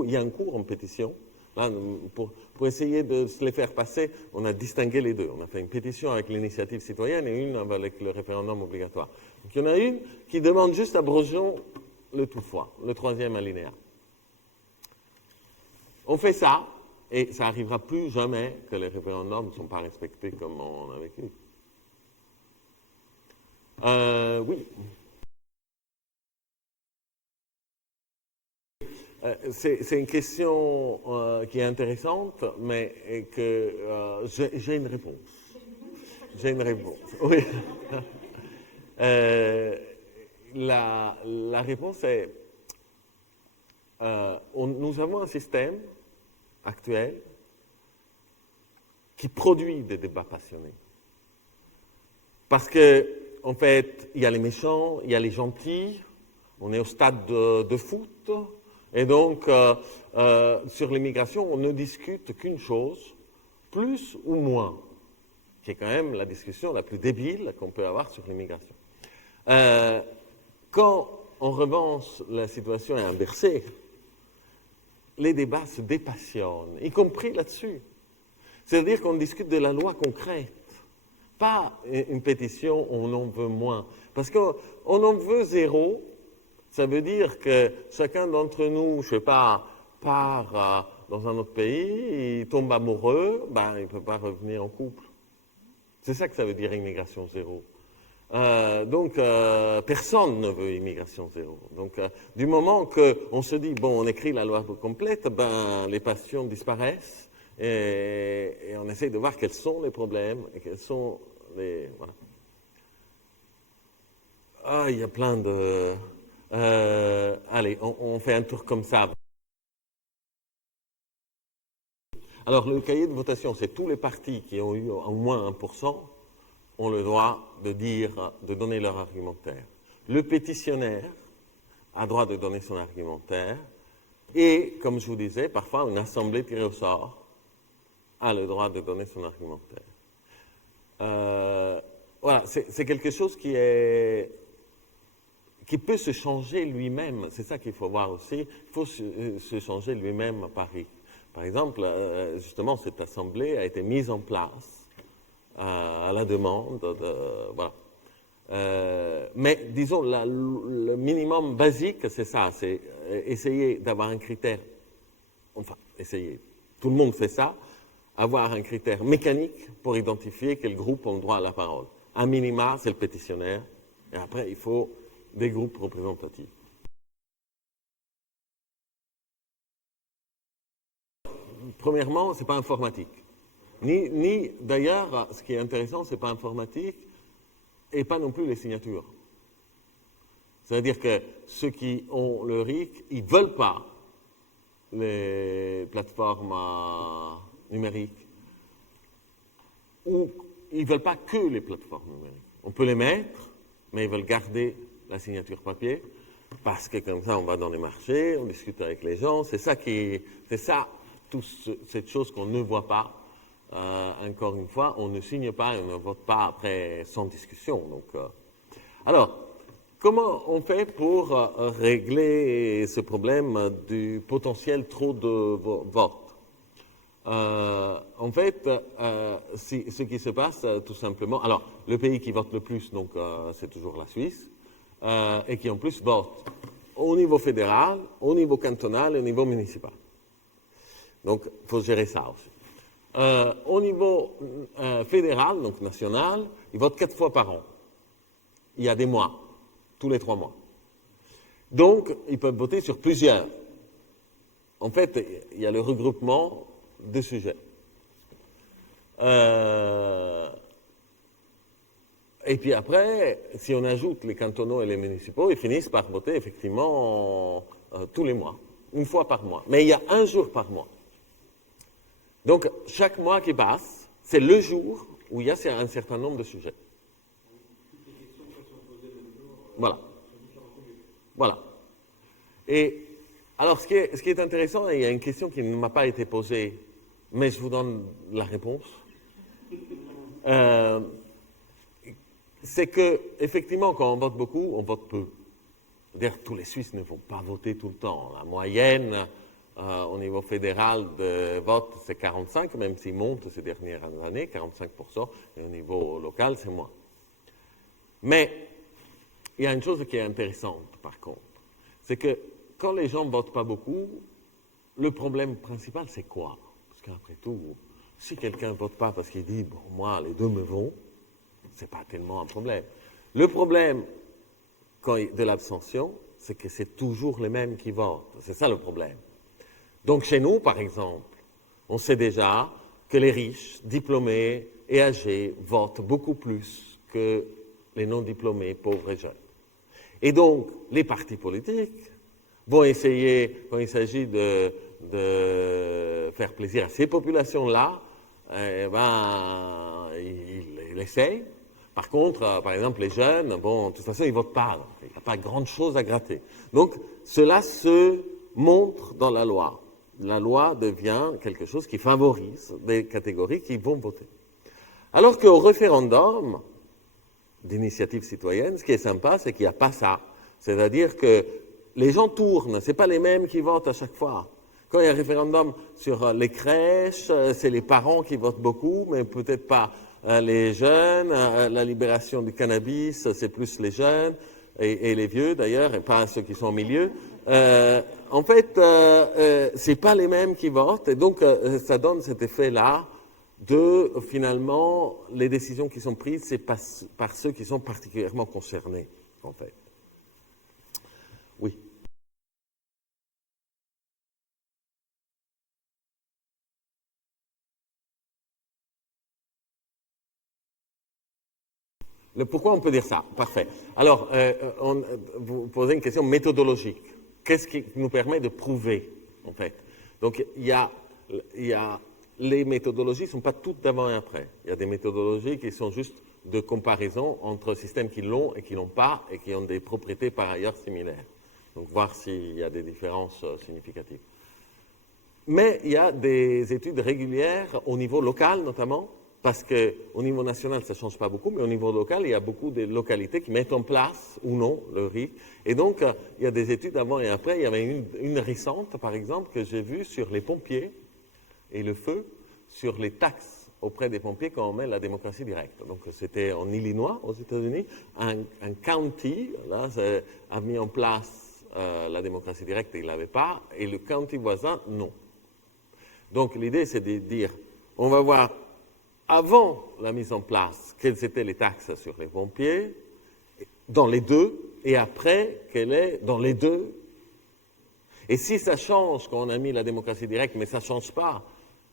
il y a un cours en pétition. Là, pour essayer de se les faire passer, on a distingué les deux. On a fait une pétition avec l'initiative citoyenne et une avec le référendum obligatoire. Donc, il y en a une qui demande juste abrogeons le toutefois, le 3e alinéa. On fait ça, et ça n'arrivera plus jamais que les référendums ne sont pas respectés comme on a vécu. Oui. C'est une question qui est intéressante, mais que j'ai une réponse. J'ai une réponse. Oui. La réponse est nous avons un système actuel qui produit des débats passionnés. Parce que, en fait, il y a les méchants, il y a les gentils, on est au stade de foot, et donc, sur l'immigration, on ne discute qu'une chose, plus ou moins, qui est quand même la discussion la plus débile qu'on peut avoir sur l'immigration. Quand, en revanche, la situation est inversée, les débats se dépassionnent, y compris là-dessus. C'est-à-dire qu'on discute de la loi concrète, pas une pétition, on en veut moins. Parce qu'on en veut 0, ça veut dire que chacun d'entre nous, je ne sais pas, part dans un autre pays, il tombe amoureux, ben, il ne peut pas revenir en couple. C'est ça que ça veut dire immigration 0. Donc, personne ne veut immigration 0. Donc, du moment qu'on se dit, bon, on écrit la loi complète, ben, les passions disparaissent et on essaye de voir quels sont les problèmes et quels sont les... Voilà. Ah, il y a plein de... allez, on fait un tour comme ça. Alors, le cahier de votation, c'est tous les partis qui ont eu au moins 1%. ont le droit de donner leur argumentaire. Le pétitionnaire a droit de donner son argumentaire et, comme je vous disais, parfois une assemblée tirée au sort a le droit de donner son argumentaire. Voilà, c'est quelque chose qui peut se changer lui-même. C'est ça qu'il faut voir aussi. Il faut se changer lui-même à Paris. Par exemple, justement, cette assemblée a été mise en place à la demande voilà. Mais disons, le minimum basique, c'est ça, c'est essayer d'avoir un critère, enfin, essayer, tout le monde fait ça, avoir un critère mécanique pour identifier quel groupe ont droit à la parole. Un minima, c'est le pétitionnaire, et après, il faut des groupes représentatifs. Premièrement, ce n'est pas informatique. Ni d'ailleurs, ce qui est intéressant, ce n'est pas informatique et pas non plus les signatures. C'est-à-dire que ceux qui ont le RIC, ils ne veulent pas les plateformes numériques ou ils ne veulent pas que les plateformes numériques. On peut les mettre, mais ils veulent garder la signature papier parce que comme ça, on va dans les marchés, on discute avec les gens. C'est ça, cette chose qu'on ne voit pas. Encore une fois, on ne signe pas et on ne vote pas après sans discussion. Donc, alors, comment on fait pour régler ce problème du potentiel trop de votes? En fait, ce qui se passe, tout simplement, alors, le pays qui vote le plus, donc, c'est toujours la Suisse, et qui en plus vote. au niveau fédéral, au niveau cantonal et au niveau municipal. Donc, il faut gérer ça aussi. Au niveau fédéral, donc national, ils votent 4 fois par an. Il y a des mois, tous les 3 mois. Donc, ils peuvent voter sur plusieurs. En fait, il y a le regroupement de sujets. Et puis après, si on ajoute les cantonaux et les municipaux, ils finissent par voter effectivement tous les mois, une fois par mois. Mais il y a un jour par mois. Donc, chaque mois qui passe, c'est le jour où il y a un certain nombre de sujets. Voilà. Voilà. Et alors, ce qui est intéressant, et il y a une question qui ne m'a pas été posée, mais je vous donne la réponse. C'est que, effectivement, quand on vote beaucoup, on vote peu. C'est-à-dire que tous les Suisses ne vont pas voter tout le temps. La moyenne au niveau fédéral de vote, c'est 45, même s'il monte ces dernières années, 45%, et au niveau local, c'est moins. Mais il y a une chose qui est intéressante, par contre, c'est que quand les gens ne votent pas beaucoup, le problème principal, c'est quoi? Parce qu'après tout, si quelqu'un ne vote pas parce qu'il dit, bon, moi, les deux me vont, c'est pas tellement un problème. Le problème de l'abstention, c'est que c'est toujours les mêmes qui votent. C'est ça le problème. Donc chez nous, par exemple, on sait déjà que les riches, diplômés et âgés votent beaucoup plus que les non-diplômés, pauvres et jeunes. Et donc, les partis politiques vont essayer, quand il s'agit de faire plaisir à ces populations-là, ils essayent. Par contre, par exemple, les jeunes, bon, de toute façon, ils ne votent pas. Donc, il n'y a pas grand-chose à gratter. Donc, cela se montre dans la loi. La loi devient quelque chose qui favorise des catégories qui vont voter. Alors qu'au référendum d'initiative citoyenne, ce qui est sympa, c'est qu'il n'y a pas ça. C'est-à-dire que les gens tournent, ce n'est pas les mêmes qui votent à chaque fois. Quand il y a un référendum sur les crèches, c'est les parents qui votent beaucoup, mais peut-être pas les jeunes. La libération du cannabis, c'est plus les jeunes et les vieux d'ailleurs, et pas ceux qui sont au milieu. En fait, c'est pas les mêmes qui votent, et donc ça donne cet effet-là de, finalement, les décisions qui sont prises, c'est par ceux qui sont particulièrement concernés, en fait. Oui. Pourquoi on peut dire ça? Parfait. Alors, vous posez une question méthodologique. Qu'est-ce qui nous permet de prouver, en fait? Donc, il y a les méthodologies ne sont pas toutes d'avant et après. Il y a des méthodologies qui sont juste de comparaison entre systèmes qui l'ont et qui l'ont pas et qui ont des propriétés par ailleurs similaires. Donc, voir s'il y a des différences significatives. Mais il y a des études régulières au niveau local, notamment, parce qu'au niveau national, ça ne change pas beaucoup, mais au niveau local, il y a beaucoup de localités qui mettent en place ou non le RIC. Et donc, il y a des études avant et après. Il y avait une récente, par exemple, que j'ai vue sur les pompiers et le feu, sur les taxes auprès des pompiers quand on met la démocratie directe. Donc, c'était en Illinois, aux États-Unis. Un county là, a mis en place la démocratie directe et il ne l'avait pas, et le county voisin, non. Donc, l'idée, c'est de dire, on va voir avant la mise en place, quelles étaient les taxes sur les pompiers, dans les deux, et après, quelle est dans les deux. Et si ça change quand on a mis la démocratie directe, mais ça ne change pas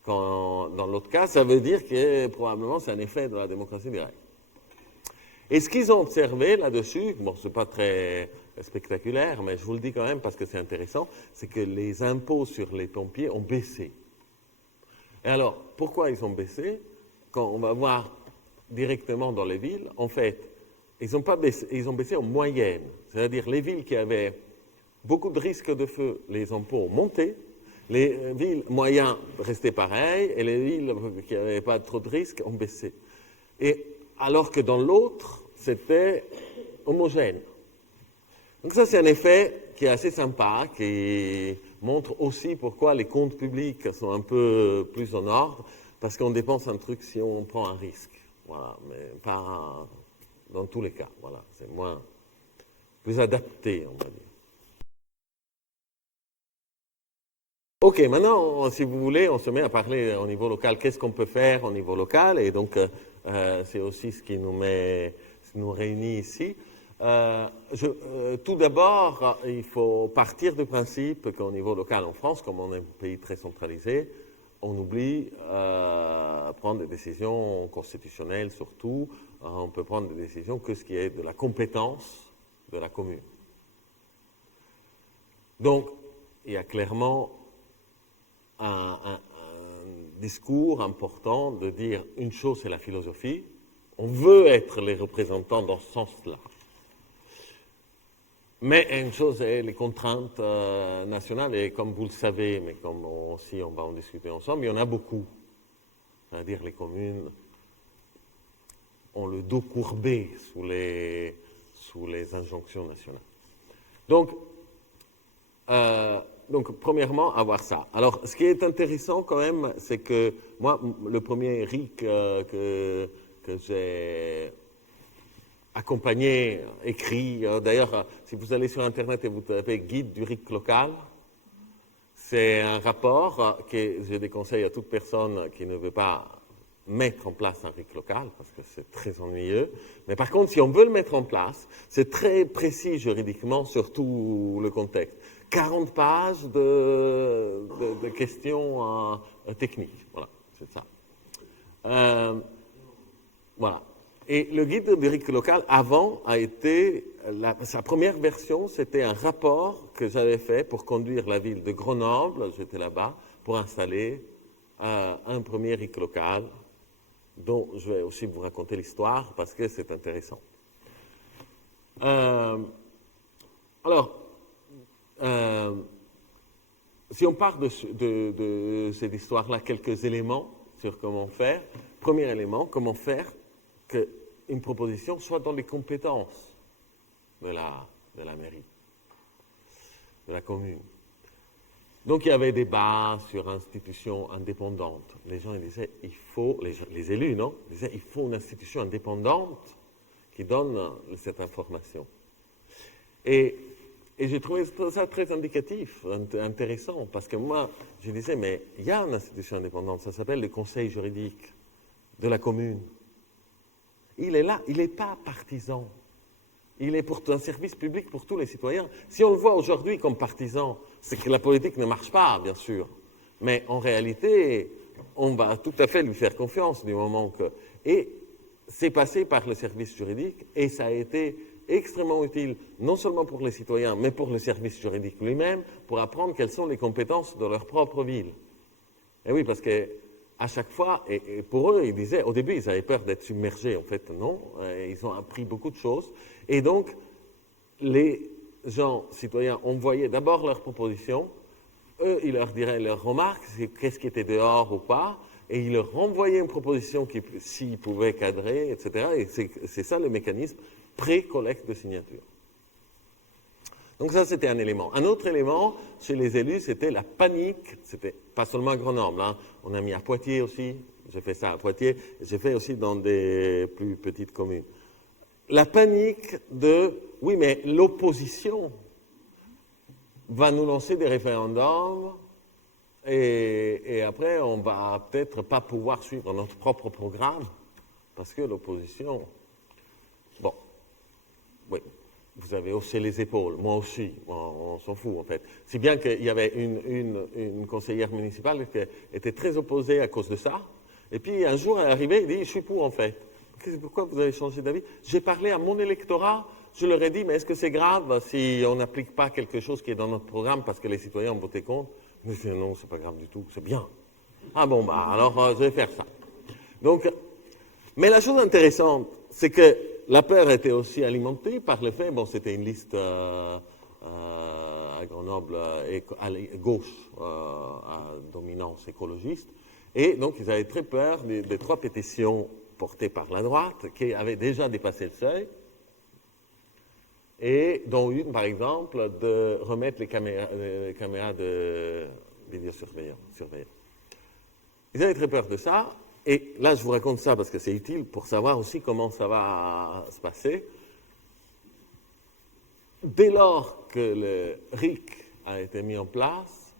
dans l'autre cas, ça veut dire que probablement c'est un effet de la démocratie directe. Et ce qu'ils ont observé là-dessus, bon, ce n'est pas très spectaculaire, mais je vous le dis quand même parce que c'est intéressant, c'est que les impôts sur les pompiers ont baissé. Et alors, pourquoi ils ont baissé? Quand on va voir directement dans les villes, en fait, ils ont baissé en moyenne. C'est-à-dire les villes qui avaient beaucoup de risques de feu, les impôts ont monté, les villes moyennes restaient pareilles, et les villes qui n'avaient pas trop de risques ont baissé. Et alors que dans l'autre, c'était homogène. Donc ça, c'est un effet qui est assez sympa, qui montre aussi pourquoi les comptes publics sont un peu plus en ordre, parce qu'on dépense un truc si on prend un risque. Voilà, mais pas dans tous les cas. Voilà, c'est plus adapté, on va dire. Ok, maintenant, si vous voulez, on se met à parler au niveau local. Qu'est-ce qu'on peut faire au niveau local? Et donc, c'est aussi ce qui nous réunit ici. Tout d'abord, il faut partir du principe qu'au niveau local en France, comme on est un pays très centralisé, on oublie prendre des décisions constitutionnelles surtout. On peut prendre des décisions que ce qui est de la compétence de la commune. Donc, il y a clairement un discours important de dire une chose, c'est la philosophie. On veut être les représentants dans ce sens-là. Mais une chose, c'est les contraintes nationales, et comme vous le savez, mais comme aussi on va en discuter ensemble, il y en a beaucoup. C'est-à-dire les communes ont le dos courbé sous les injonctions nationales. Donc, premièrement, avoir ça. Alors, ce qui est intéressant quand même, c'est que moi, le premier RIC que j'ai accompagné, écrit, d'ailleurs, si vous allez sur Internet et vous tapez guide du RIC local, c'est un rapport que je déconseille à toute personne qui ne veut pas mettre en place un RIC local, parce que c'est très ennuyeux. Mais par contre, si on veut le mettre en place, c'est très précis juridiquement sur tout le contexte. 40 pages de questions techniques. Voilà, c'est ça. Voilà. Et le guide du RIC local, avant, a été, sa première version, c'était un rapport que j'avais fait pour conduire la ville de Grenoble, j'étais là-bas, pour installer un premier RIC local, dont je vais aussi vous raconter l'histoire, parce que c'est intéressant. Si on part de cette histoire-là, quelques éléments sur comment faire. Premier élément, comment faire qu'une proposition soit dans les compétences de la mairie, de la commune. Donc il y avait débat sur institutions indépendantes. Les gens ils disaient, il faut, les élus, non? Ils disaient, il faut une institution indépendante qui donne cette information. Et j'ai trouvé ça très indicatif, intéressant, parce que moi, je disais, mais il y a une institution indépendante, ça s'appelle le conseil juridique de la commune. Il est là, il n'est pas partisan. Il est pour un service public pour tous les citoyens. Si on le voit aujourd'hui comme partisan, c'est que la politique ne marche pas, bien sûr. Mais en réalité, on va tout à fait lui faire confiance du moment que... Et c'est passé par le service juridique et ça a été extrêmement utile, non seulement pour les citoyens, mais pour le service juridique lui-même, pour apprendre quelles sont les compétences de leur propre ville. Et oui, parce que à chaque fois, et pour eux, ils disaient, au début, ils avaient peur d'être submergés. En fait, non. Ils ont appris beaucoup de choses. Et donc, les gens, citoyens, envoyaient d'abord leurs propositions. Eux, ils leur diraient leurs remarques, qu'est-ce qui était dehors ou pas. Et ils leur renvoyaient une proposition qui, s'ils pouvaient cadrer, etc. Et c'est ça le mécanisme pré-collecte de signatures. Donc ça, c'était un élément. Un autre élément, chez les élus, c'était la panique. C'était pas seulement à Grenoble, hein. On a mis à Poitiers aussi. J'ai fait ça à Poitiers. J'ai fait aussi dans des plus petites communes. La panique de, oui, mais l'opposition va nous lancer des référendums et après, on va peut-être pas pouvoir suivre notre propre programme parce que l'opposition... Bon, oui. Vous avez haussé les épaules, moi aussi, on s'en fout en fait. Si bien qu'il y avait une conseillère municipale qui était très opposée à cause de ça, et puis un jour elle est arrivée et dit, je suis pour en fait. Pourquoi vous avez changé d'avis? J'ai parlé à mon électorat, je leur ai dit, mais est-ce que c'est grave si on n'applique pas quelque chose qui est dans notre programme parce que les citoyens ont voté contre? Je dis, non, c'est pas grave du tout, c'est bien. Ah bon, bah alors je vais faire ça. Donc, mais la chose intéressante, c'est que la peur était aussi alimentée par le fait, bon, c'était une liste à Grenoble à gauche, à dominance écologiste, et donc ils avaient très peur des 3 pétitions portées par la droite qui avaient déjà dépassé le seuil, et dont une, par exemple, de remettre les caméras de vidéosurveillance. Ils avaient très peur de ça. Et là, je vous raconte ça parce que c'est utile pour savoir aussi comment ça va se passer. Dès lors que le RIC a été mis en place,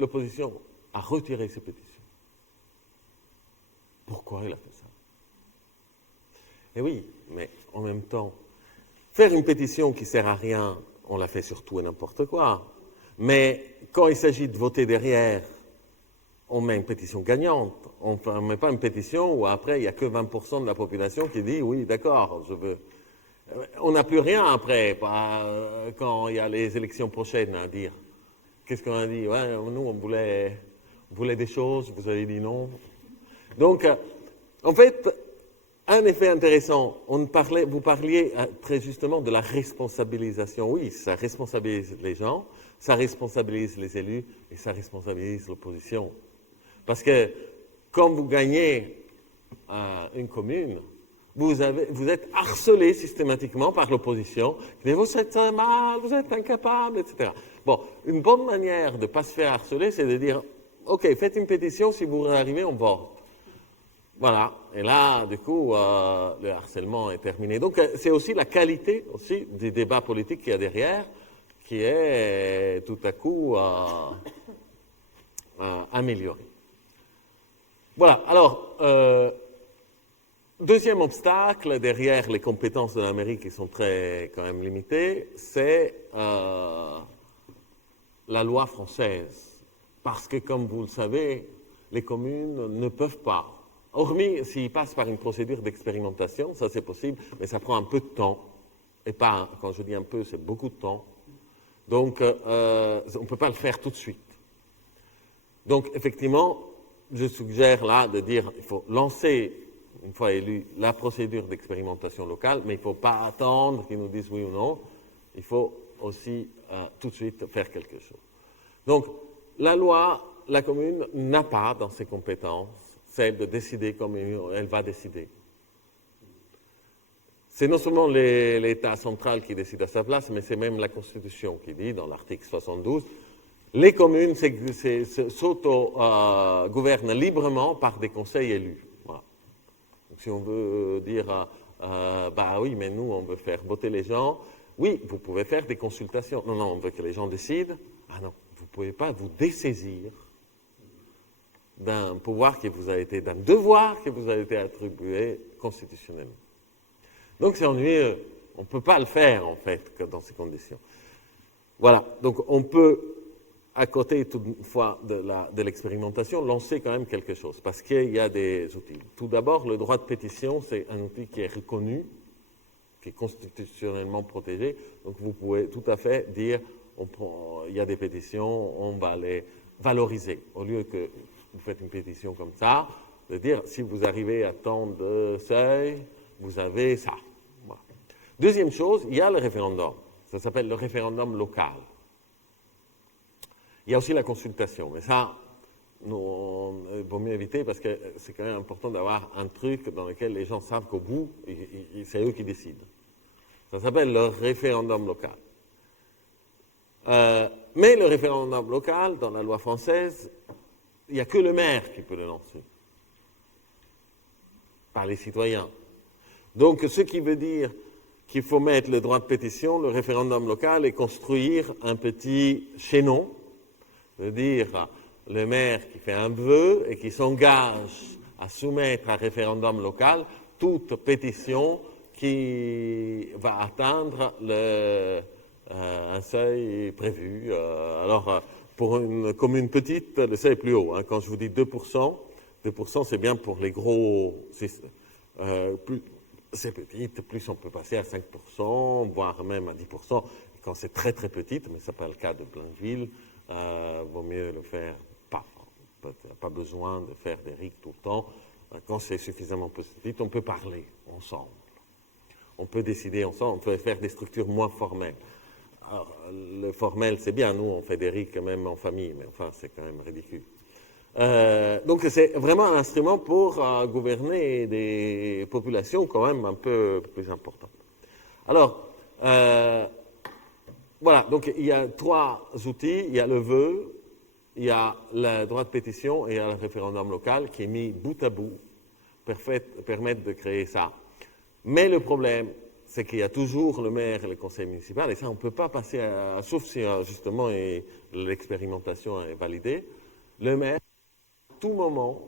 l'opposition a retiré ses pétitions. Pourquoi il a fait ça? Eh oui, mais en même temps, faire une pétition qui ne sert à rien, on la fait sur tout et n'importe quoi. Mais quand il s'agit de voter derrière, on met une pétition gagnante. On ne met pas une pétition où après, il n'y a que 20% de la population qui dit « oui, d'accord, je veux ». On n'a plus rien après, quand il y a les élections prochaines à dire. Qu'est-ce qu'on a dit? Ouais, nous, on voulait des choses, vous avez dit non. Donc, en fait, un effet intéressant, vous parliez très justement de la responsabilisation. Oui, ça responsabilise les gens, ça responsabilise les élus et ça responsabilise l'opposition. Parce que quand vous gagnez une commune, vous êtes harcelé systématiquement par l'opposition. Vous êtes mal, vous êtes incapable, etc. Bon, une bonne manière de ne pas se faire harceler, c'est de dire « Ok, faites une pétition, si vous arrivez, on vote. » Voilà, et là, du coup, le harcèlement est terminé. Donc, c'est aussi la qualité aussi des débats politiques qu'il y a derrière, qui est tout à coup améliorée. Voilà, alors, deuxième obstacle derrière les compétences de la mairie qui sont très quand même limitées, c'est la loi française. Parce que, comme vous le savez, les communes ne peuvent pas. Hormis s'ils passent par une procédure d'expérimentation, ça c'est possible, mais ça prend un peu de temps. Et pas, quand je dis un peu, c'est beaucoup de temps. Donc, on ne peut pas le faire tout de suite. Donc, effectivement, je suggère là de dire qu'il faut lancer, une fois élu, la procédure d'expérimentation locale, mais il ne faut pas attendre qu'ils nous disent oui ou non. Il faut aussi tout de suite faire quelque chose. Donc, la loi, la commune n'a pas dans ses compétences celle de décider comme elle va décider. C'est non seulement l'État central qui décide à sa place, mais c'est même la Constitution qui dit, dans l'article 72, les communes s'auto-gouvernent librement par des conseils élus. Voilà. Donc, si on veut dire, bah oui, mais nous, on veut faire voter les gens, oui, vous pouvez faire des consultations. Non, on veut que les gens décident. Ah non, vous ne pouvez pas vous dessaisir d'un pouvoir qui vous a été, d'un devoir qui vous a été attribué constitutionnellement. Donc c'est ennuyeux. On ne peut pas le faire, en fait, que dans ces conditions. Voilà. Donc on peut, à côté, toutefois, de l'expérimentation, lancer quand même quelque chose, parce qu'il y a des outils. Tout d'abord, le droit de pétition, c'est un outil qui est reconnu, qui est constitutionnellement protégé. Donc vous pouvez tout à fait dire, il y a des pétitions, on va les valoriser. Au lieu que vous faites une pétition comme ça, de dire, si vous arrivez à tant de seuil, vous avez ça. Voilà. Deuxième chose, il y a le référendum. Ça s'appelle le référendum local. Il y a aussi la consultation, mais ça, il vaut mieux éviter parce que c'est quand même important d'avoir un truc dans lequel les gens savent qu'au bout, c'est eux qui décident. Ça s'appelle le référendum local. Mais le référendum local, dans la loi française, il n'y a que le maire qui peut le lancer, pas les citoyens. Donc, ce qui veut dire qu'il faut mettre le droit de pétition, le référendum local, et construire un petit chaînon, c'est-à-dire le maire qui fait un vœu et qui s'engage à soumettre à référendum local toute pétition qui va atteindre un seuil prévu. Pour une commune petite, le seuil est plus haut. Hein. Quand je vous dis 2%, 2% c'est bien pour les gros. Plus c'est petite, plus on peut passer à 5%, voire même à 10%. Quand c'est très très petite, mais ce n'est pas le cas de plein de villes, vaut mieux le faire pas. Pas besoin de faire des RIC tout le temps. Quand c'est suffisamment petit, on peut parler ensemble. On peut décider ensemble, on peut faire des structures moins formelles. Alors, le formel, c'est bien, nous, on fait des RIC même en famille, mais enfin, c'est quand même ridicule. Donc, c'est vraiment un instrument pour gouverner des populations quand même un peu plus importantes. Alors, voilà, donc il y a 3 outils. Il y a le vœu, il y a le droit de pétition et il y a le référendum local qui est mis bout à bout, permettent de créer ça. Mais le problème, c'est qu'il y a toujours le maire et le conseil municipal, et ça, on ne peut pas passer sauf si justement l'expérimentation est validée, le maire, à tout moment,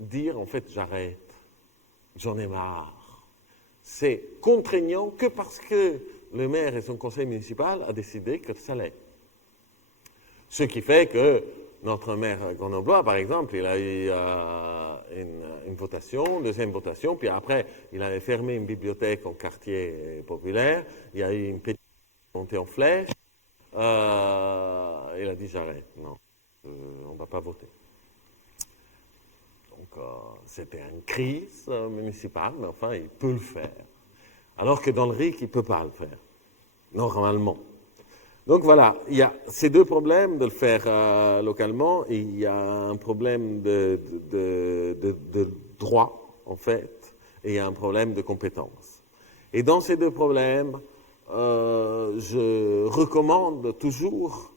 dire, en fait, j'arrête, j'en ai marre. C'est contraignant que parce que le maire et son conseil municipal a décidé que ça l'est. Ce qui fait que notre maire grenoblois, par exemple, il a eu une votation, deuxième votation, puis après, il avait fermé une bibliothèque en quartier populaire, il y a eu une pétition montée en flèche, il a dit j'arrête, non, on ne va pas voter. Donc, c'était une crise municipale, mais enfin, il peut le faire. Alors que dans le RIC, il ne peut pas le faire, normalement. Donc voilà, il y a ces deux problèmes de le faire localement, et il y a un problème de droit, en fait, et il y a un problème de compétence. Et dans ces deux problèmes, je recommande toujours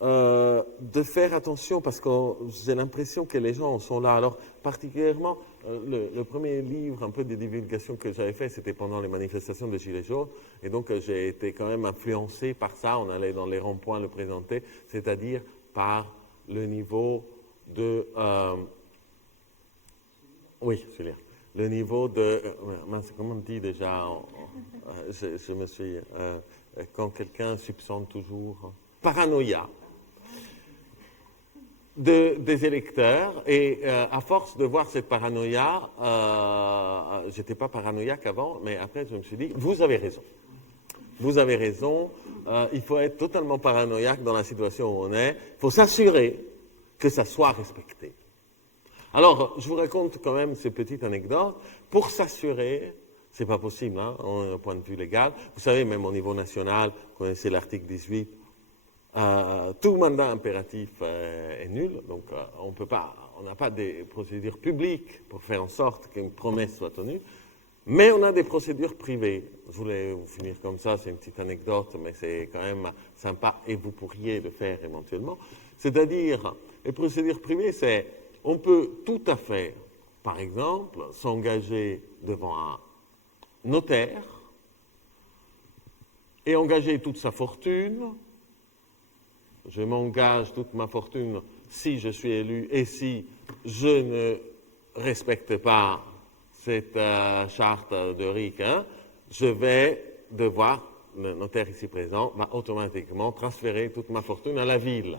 de faire attention, parce que j'ai l'impression que les gens sont là. Alors, particulièrement, le premier livre, un peu de divulgation que j'avais fait, c'était pendant les manifestations de Gilets jaunes, et donc j'ai été quand même influencé par ça. On allait dans les ronds-points le présenter, c'est-à-dire par le niveau de... oui, Julien. Le niveau de... comment on dit déjà je me suis... quand quelqu'un soupçonne toujours... paranoïa des électeurs, et à force de voir cette paranoïa, j'étais pas paranoïaque avant, mais après je me suis dit, vous avez raison. Vous avez raison, il faut être totalement paranoïaque dans la situation où on est, il faut s'assurer que ça soit respecté. Alors, je vous raconte quand même ces petites anecdotes, pour s'assurer, c'est pas possible, hein, au point de vue légal, vous savez, même au niveau national, vous connaissez l'article 18, tout mandat impératif est nul, donc on n'a pas des procédures publiques pour faire en sorte qu'une promesse soit tenue, mais on a des procédures privées. Je voulais vous finir comme ça, c'est une petite anecdote, mais c'est quand même sympa, et vous pourriez le faire éventuellement. C'est-à-dire, les procédures privées, c'est, on peut tout à fait, par exemple, s'engager devant un notaire et engager toute sa fortune. Je m'engage toute ma fortune si je suis élu et si je ne respecte pas cette charte de RIC, je vais devoir, le notaire ici présent, va automatiquement transférer toute ma fortune à la ville.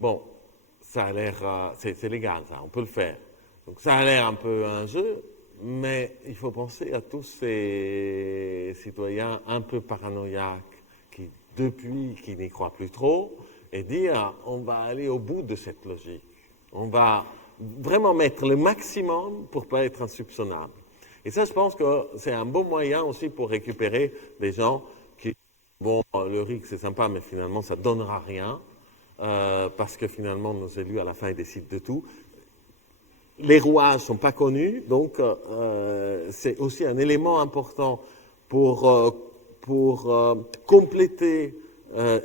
Bon, ça a l'air, c'est légal, ça, on peut le faire. Donc ça a l'air un peu un jeu, mais il faut penser à tous ces citoyens un peu paranoïaques qui n'y croient plus trop, et dire on va aller au bout de cette logique. On va vraiment mettre le maximum pour ne pas être insoupçonnable. Et ça, je pense que c'est un bon moyen aussi pour récupérer des gens qui bon, le RIC c'est sympa, mais finalement ça ne donnera rien, parce que finalement nos élus à la fin ils décident de tout. Les rouages ne sont pas connus, donc c'est aussi un élément important pour compléter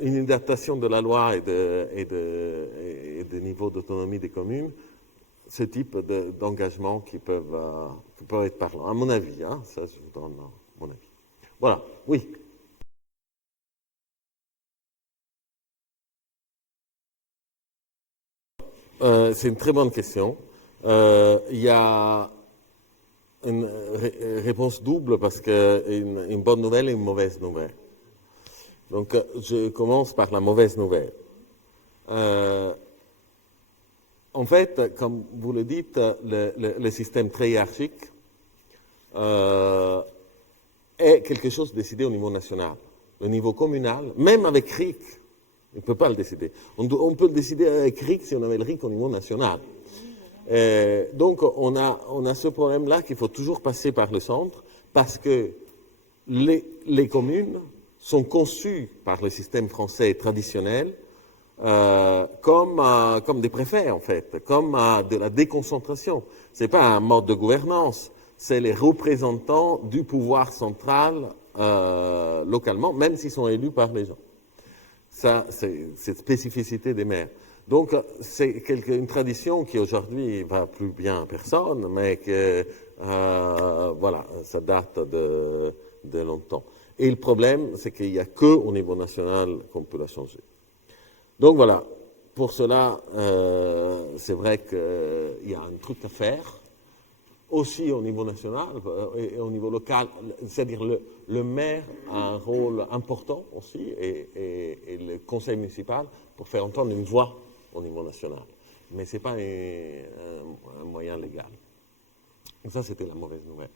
une adaptation de la loi et de niveau d'autonomie des communes, ce type d'engagement qui peuvent être parlants. À mon avis, hein, ça je vous donne mon avis. Voilà, oui. C'est une très bonne question. Il y a une réponse double parce qu'une bonne nouvelle et une mauvaise nouvelle. Donc, je commence par la mauvaise nouvelle. En fait, comme vous le dites, le système très hiérarchique est quelque chose décidé au niveau national. Au niveau communal, même avec RIC, on ne peut pas le décider. On peut le décider avec RIC si on avait le RIC au niveau national. Donc, on a ce problème-là qu'il faut toujours passer par le centre, parce que les communes sont conçues par le système français traditionnel comme des préfets, en fait, comme de la déconcentration. Ce n'est pas un mode de gouvernance, c'est les représentants du pouvoir central localement, même s'ils sont élus par les gens. Ça, c'est cette spécificité des maires. Donc, c'est une tradition qui aujourd'hui va plus bien à personne, mais que, voilà, ça date de longtemps. Et le problème, c'est qu'il n'y a qu'au niveau national qu'on peut la changer. Donc voilà, pour cela, c'est vrai qu'il y a un truc à faire, aussi au niveau national et au niveau local, c'est-à-dire le maire a un rôle important aussi, et le conseil municipal, pour faire entendre une voix au niveau national. Mais ce n'est pas un moyen légal. Donc ça, c'était la mauvaise nouvelle.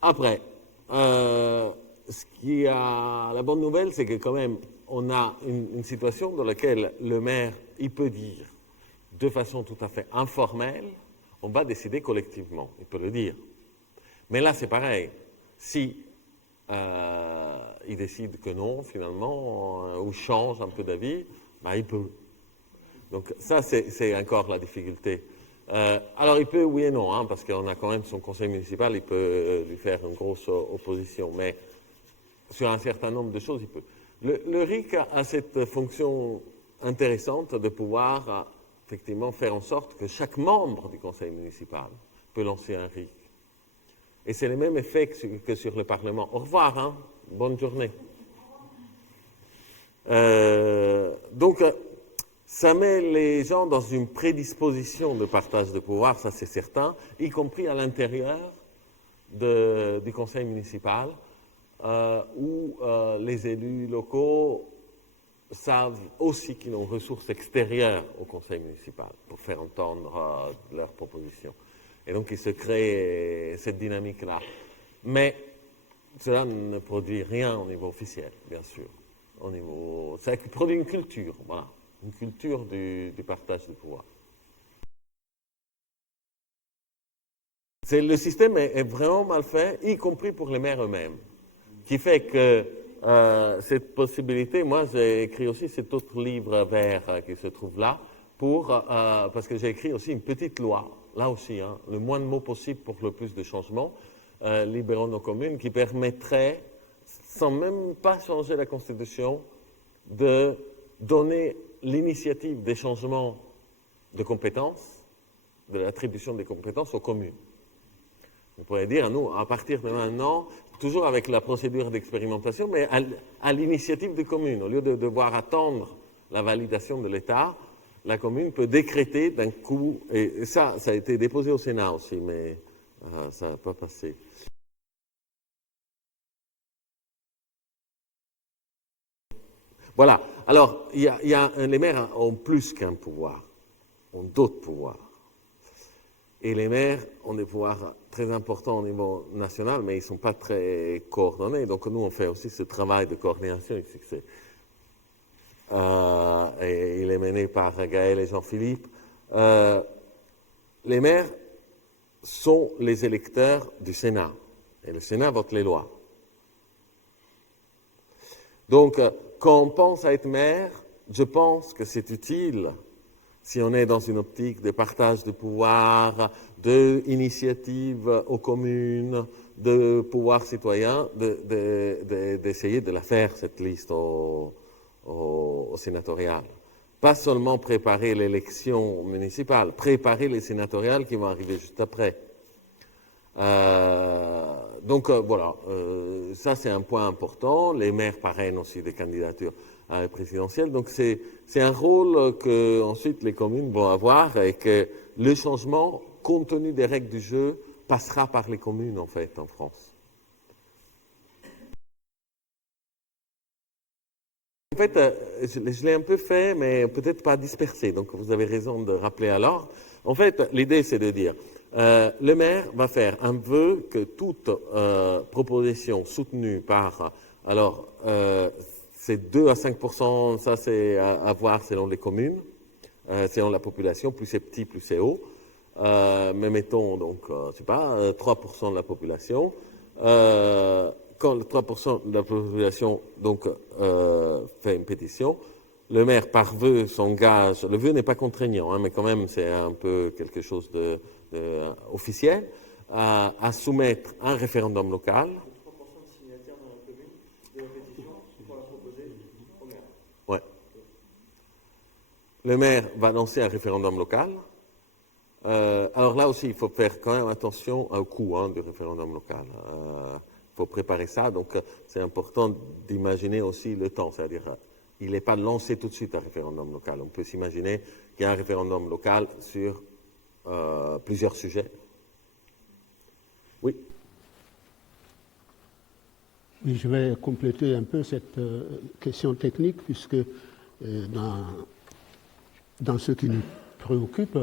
Après, la bonne nouvelle, c'est que quand même, on a une situation dans laquelle le maire, il peut dire, de façon tout à fait informelle, on va décider collectivement, il peut le dire. Mais là, c'est pareil. Si il décide que non, finalement, ou change un peu d'avis, ben, il peut. Donc ça, c'est encore la difficulté. Alors, il peut, oui et non, hein, parce qu'on a quand même son conseil municipal, il peut lui faire une grosse opposition, mais sur un certain nombre de choses, il peut. Le RIC a cette fonction intéressante de pouvoir effectivement faire en sorte que chaque membre du conseil municipal peut lancer un RIC. Et c'est le même effet que sur le Parlement. Au revoir, hein, bonne journée. Donc, ça met les gens dans une prédisposition de partage de pouvoir, ça c'est certain, y compris à l'intérieur du conseil municipal, où les élus locaux savent aussi qu'ils ont ressources extérieures au conseil municipal pour faire entendre leurs propositions. Et donc il se crée cette dynamique-là. Mais cela ne produit rien au niveau officiel, bien sûr. Ça produit une culture, voilà. Une culture du partage du pouvoir. Le système est vraiment mal fait, y compris pour les maires eux-mêmes, qui fait que cette possibilité, moi j'ai écrit aussi cet autre livre vert qui se trouve là, parce que j'ai écrit aussi une petite loi, là aussi, hein, le moins de mots possible pour le plus de changements, libéraux nos communes, qui permettrait, sans même pas changer la Constitution, de donner l'initiative des changements de compétences, de l'attribution des compétences aux communes. Vous pourriez dire, nous, à partir de maintenant, toujours avec la procédure d'expérimentation, mais à l'initiative des communes, au lieu de devoir attendre la validation de l'État, la commune peut décréter d'un coup, et ça a été déposé au Sénat aussi, mais ça n'a pas passé. Voilà. Alors, les maires ont plus qu'un pouvoir, ont d'autres pouvoirs. Et les maires ont des pouvoirs très importants au niveau national, mais ils ne sont pas très coordonnés. Donc, nous, on fait aussi ce travail de coordination avec succès. Et il est mené par Gaël et Jean-Philippe. Les maires sont les électeurs du Sénat. Et le Sénat vote les lois. Donc, quand on pense à être maire, je pense que c'est utile, si on est dans une optique de partage de pouvoir, d'initiative aux communes, de pouvoir citoyen, d'essayer de la faire, cette liste au sénatorial. Pas seulement préparer l'élection municipale, préparer les sénatoriales qui vont arriver juste après. Donc voilà, ça c'est un point important. Les maires parrainent aussi des candidatures à la présidentielle. Donc c'est un rôle que ensuite les communes vont avoir et que le changement, compte tenu des règles du jeu, passera par les communes en fait en France. En fait, je l'ai un peu fait, mais peut-être pas dispersé. Donc vous avez raison de rappeler alors. En fait, l'idée c'est de dire le maire va faire un vœu que toute proposition soutenue par, alors c'est 2 à 5%, ça c'est à voir selon les communes, selon la population, plus c'est petit, plus c'est haut, mais mettons donc, je sais pas, 3% de la population, quand le 3% de la population donc fait une pétition, le maire, par vœu, s'engage, le vœu n'est pas contraignant, hein, mais quand même c'est un peu quelque chose officiel, à soumettre un référendum local. 3% de signataires dans la commune de la pétition pour la proposer au maire. Ouais. le maire va lancer un référendum local. Alors là aussi, il faut faire quand même attention au coût du référendum local. Il faut préparer ça, donc c'est important d'imaginer aussi le temps, c'est-à-dire il n'est pas lancé tout de suite un référendum local. On peut s'imaginer qu'il y a un référendum local sur plusieurs sujets. Oui. Oui, je vais compléter un peu cette question technique, puisque dans ce qui nous préoccupe,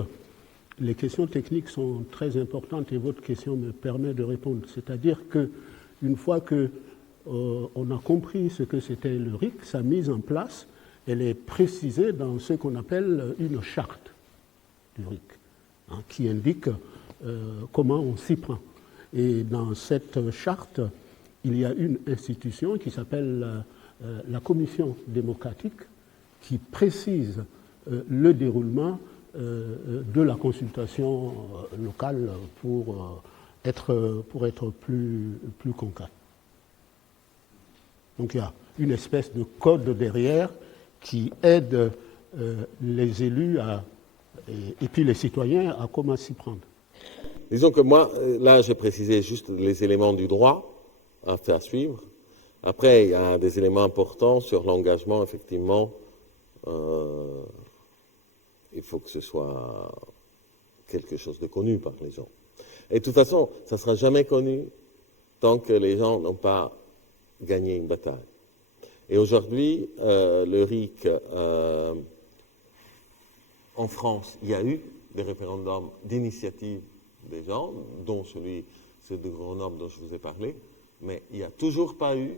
les questions techniques sont très importantes et votre question me permet de répondre. C'est-à-dire qu'une fois qu'on a compris ce que c'était le RIC, sa mise en place, elle est précisée dans ce qu'on appelle une charte du RIC, qui indique comment on s'y prend. Et dans cette charte, il y a une institution qui s'appelle la Commission démocratique qui précise le déroulement de la consultation locale pour être plus concret. Donc il y a une espèce de code derrière qui aide les élus et puis les citoyens à comment s'y prendre. Disons que moi, là, j'ai précisé juste les éléments du droit à faire suivre. Après, il y a des éléments importants sur l'engagement, effectivement. Il faut que ce soit quelque chose de connu par les gens. Et de toute façon, ça ne sera jamais connu tant que les gens n'ont pas gagné une bataille. Et aujourd'hui, le RIC, en France, il y a eu des référendums d'initiative des gens, dont celui de Grenoble dont je vous ai parlé, mais il n'y a toujours pas eu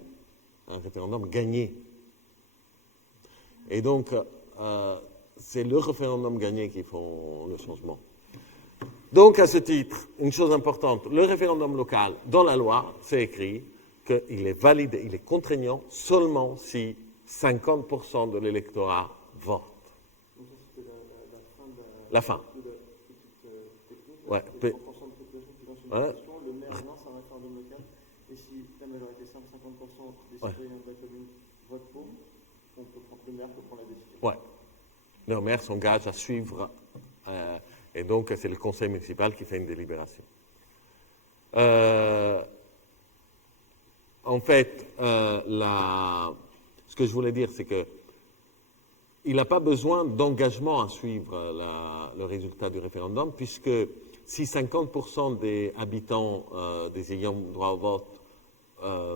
un référendum gagné. Et donc, c'est le référendum gagné qui font le changement. Donc, à ce titre, une chose importante, le référendum local, dans la loi, c'est écrit qu'il est validé, il est contraignant seulement si 50% de l'électorat vote. Donc ça, c'était la fin. De la petite technique. Ouais. 100% de population qui lance une pétition, le maire lance un référendum local, et si la majorité simple, 50% des citoyens de la commune votent pour, le maire peut prendre la décision. Ouais. Le maire s'engage à suivre, et donc c'est le conseil municipal qui fait une délibération. En fait, ce que je voulais dire, c'est que il n'a pas besoin d'engagement à suivre le résultat du référendum, puisque si 50% des habitants des ayants droit au vote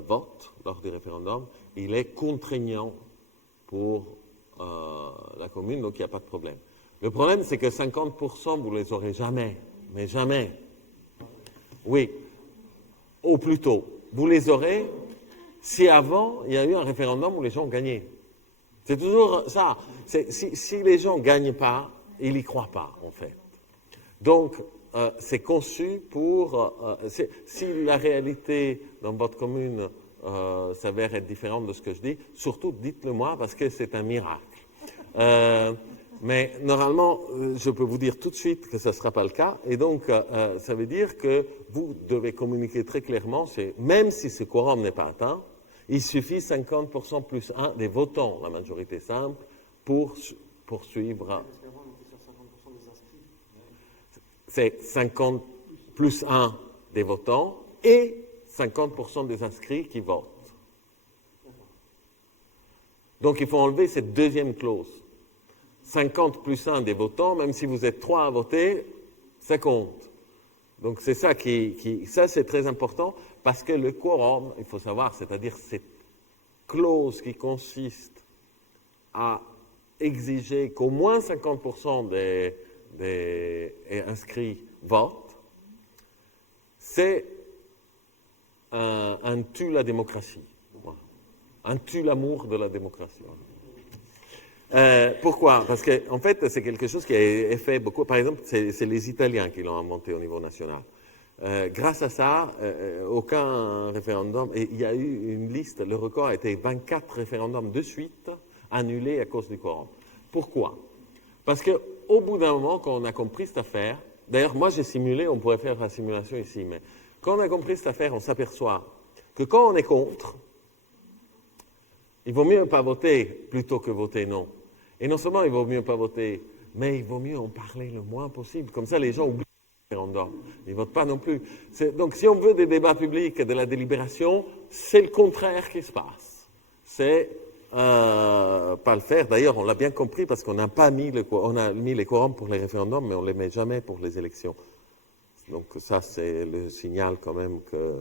votent lors du référendum, il est contraignant pour la commune, donc il n'y a pas de problème. Le problème, c'est que 50%, vous ne les aurez jamais, mais jamais. Oui, au plus tôt. Vous les aurez si avant, il y a eu un référendum où les gens ont gagné. C'est toujours ça. Si les gens ne gagnent pas, ils n'y croient pas, en fait. Donc, c'est conçu pour... si la réalité dans votre commune s'avère être différente de ce que je dis, surtout dites-le moi parce que c'est un miracle. Mais normalement, je peux vous dire tout de suite que ce ne sera pas le cas. Et donc, ça veut dire que vous devez communiquer très clairement, même si ce quorum n'est pas atteint, il suffit 50% plus 1 des votants, la majorité simple, pour poursuivre. Parce qu'avant, on était sur 50% des inscrits. C'est 50 plus 1 des votants et 50% des inscrits qui votent. Donc, il faut enlever cette deuxième clause. 50 plus 1 des votants, même si vous êtes 3 à voter, ça compte. Donc, c'est ça ça c'est très important, parce que le quorum, il faut savoir, c'est-à-dire cette clause qui consiste à exiger qu'au moins 50% des inscrits votent, c'est un tue la démocratie. Un tue l'amour de la démocratie. Pourquoi? Parce qu'en fait, c'est quelque chose qui est fait beaucoup. Par exemple, c'est les Italiens qui l'ont inventé au niveau national. Grâce à ça, aucun référendum, et il y a eu une liste, le record a été 24 référendums de suite annulés à cause du quorum. Pourquoi? Parce qu'au bout d'un moment, quand on a compris cette affaire, d'ailleurs, moi j'ai simulé, on pourrait faire la simulation ici, mais quand on a compris cette affaire, on s'aperçoit que quand on est contre, il vaut mieux pas voter plutôt que voter non. Et non seulement il vaut mieux pas voter, mais il vaut mieux en parler le moins possible. Comme ça, les gens oublient le référendum. Ils ne votent pas non plus. Donc, si on veut des débats publics et de la délibération, c'est le contraire qui se passe. C'est pas le faire. D'ailleurs, on l'a bien compris parce qu'on n'a pas mis on a mis les quorums pour les référendums, mais on ne les met jamais pour les élections. Donc ça, c'est le signal quand même que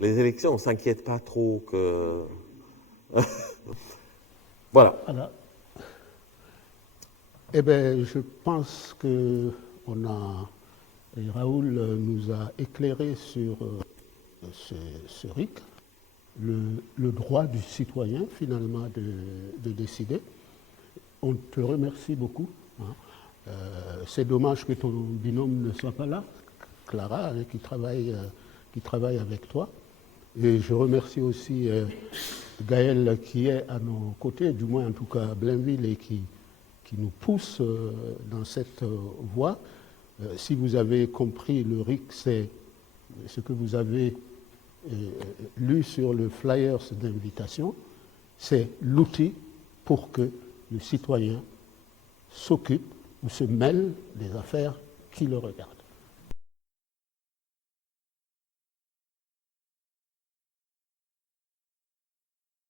les élections, on ne s'inquiète pas trop que... Voilà. Alors, eh bien, je pense que Raoul nous a éclairé sur ce RIC, le droit du citoyen, finalement, de décider. On te remercie beaucoup. Hein. C'est dommage que ton binôme ne soit pas là, Clara, hein, qui travaille avec toi. Et je remercie aussi Gaël qui est à nos côtés, du moins en tout cas à Blainville, et qui nous pousse dans cette voie. Si vous avez compris, le RIC, c'est ce que vous avez lu sur le flyers d'invitation, c'est l'outil pour que le citoyen s'occupe ou se mêle des affaires qui le regardent.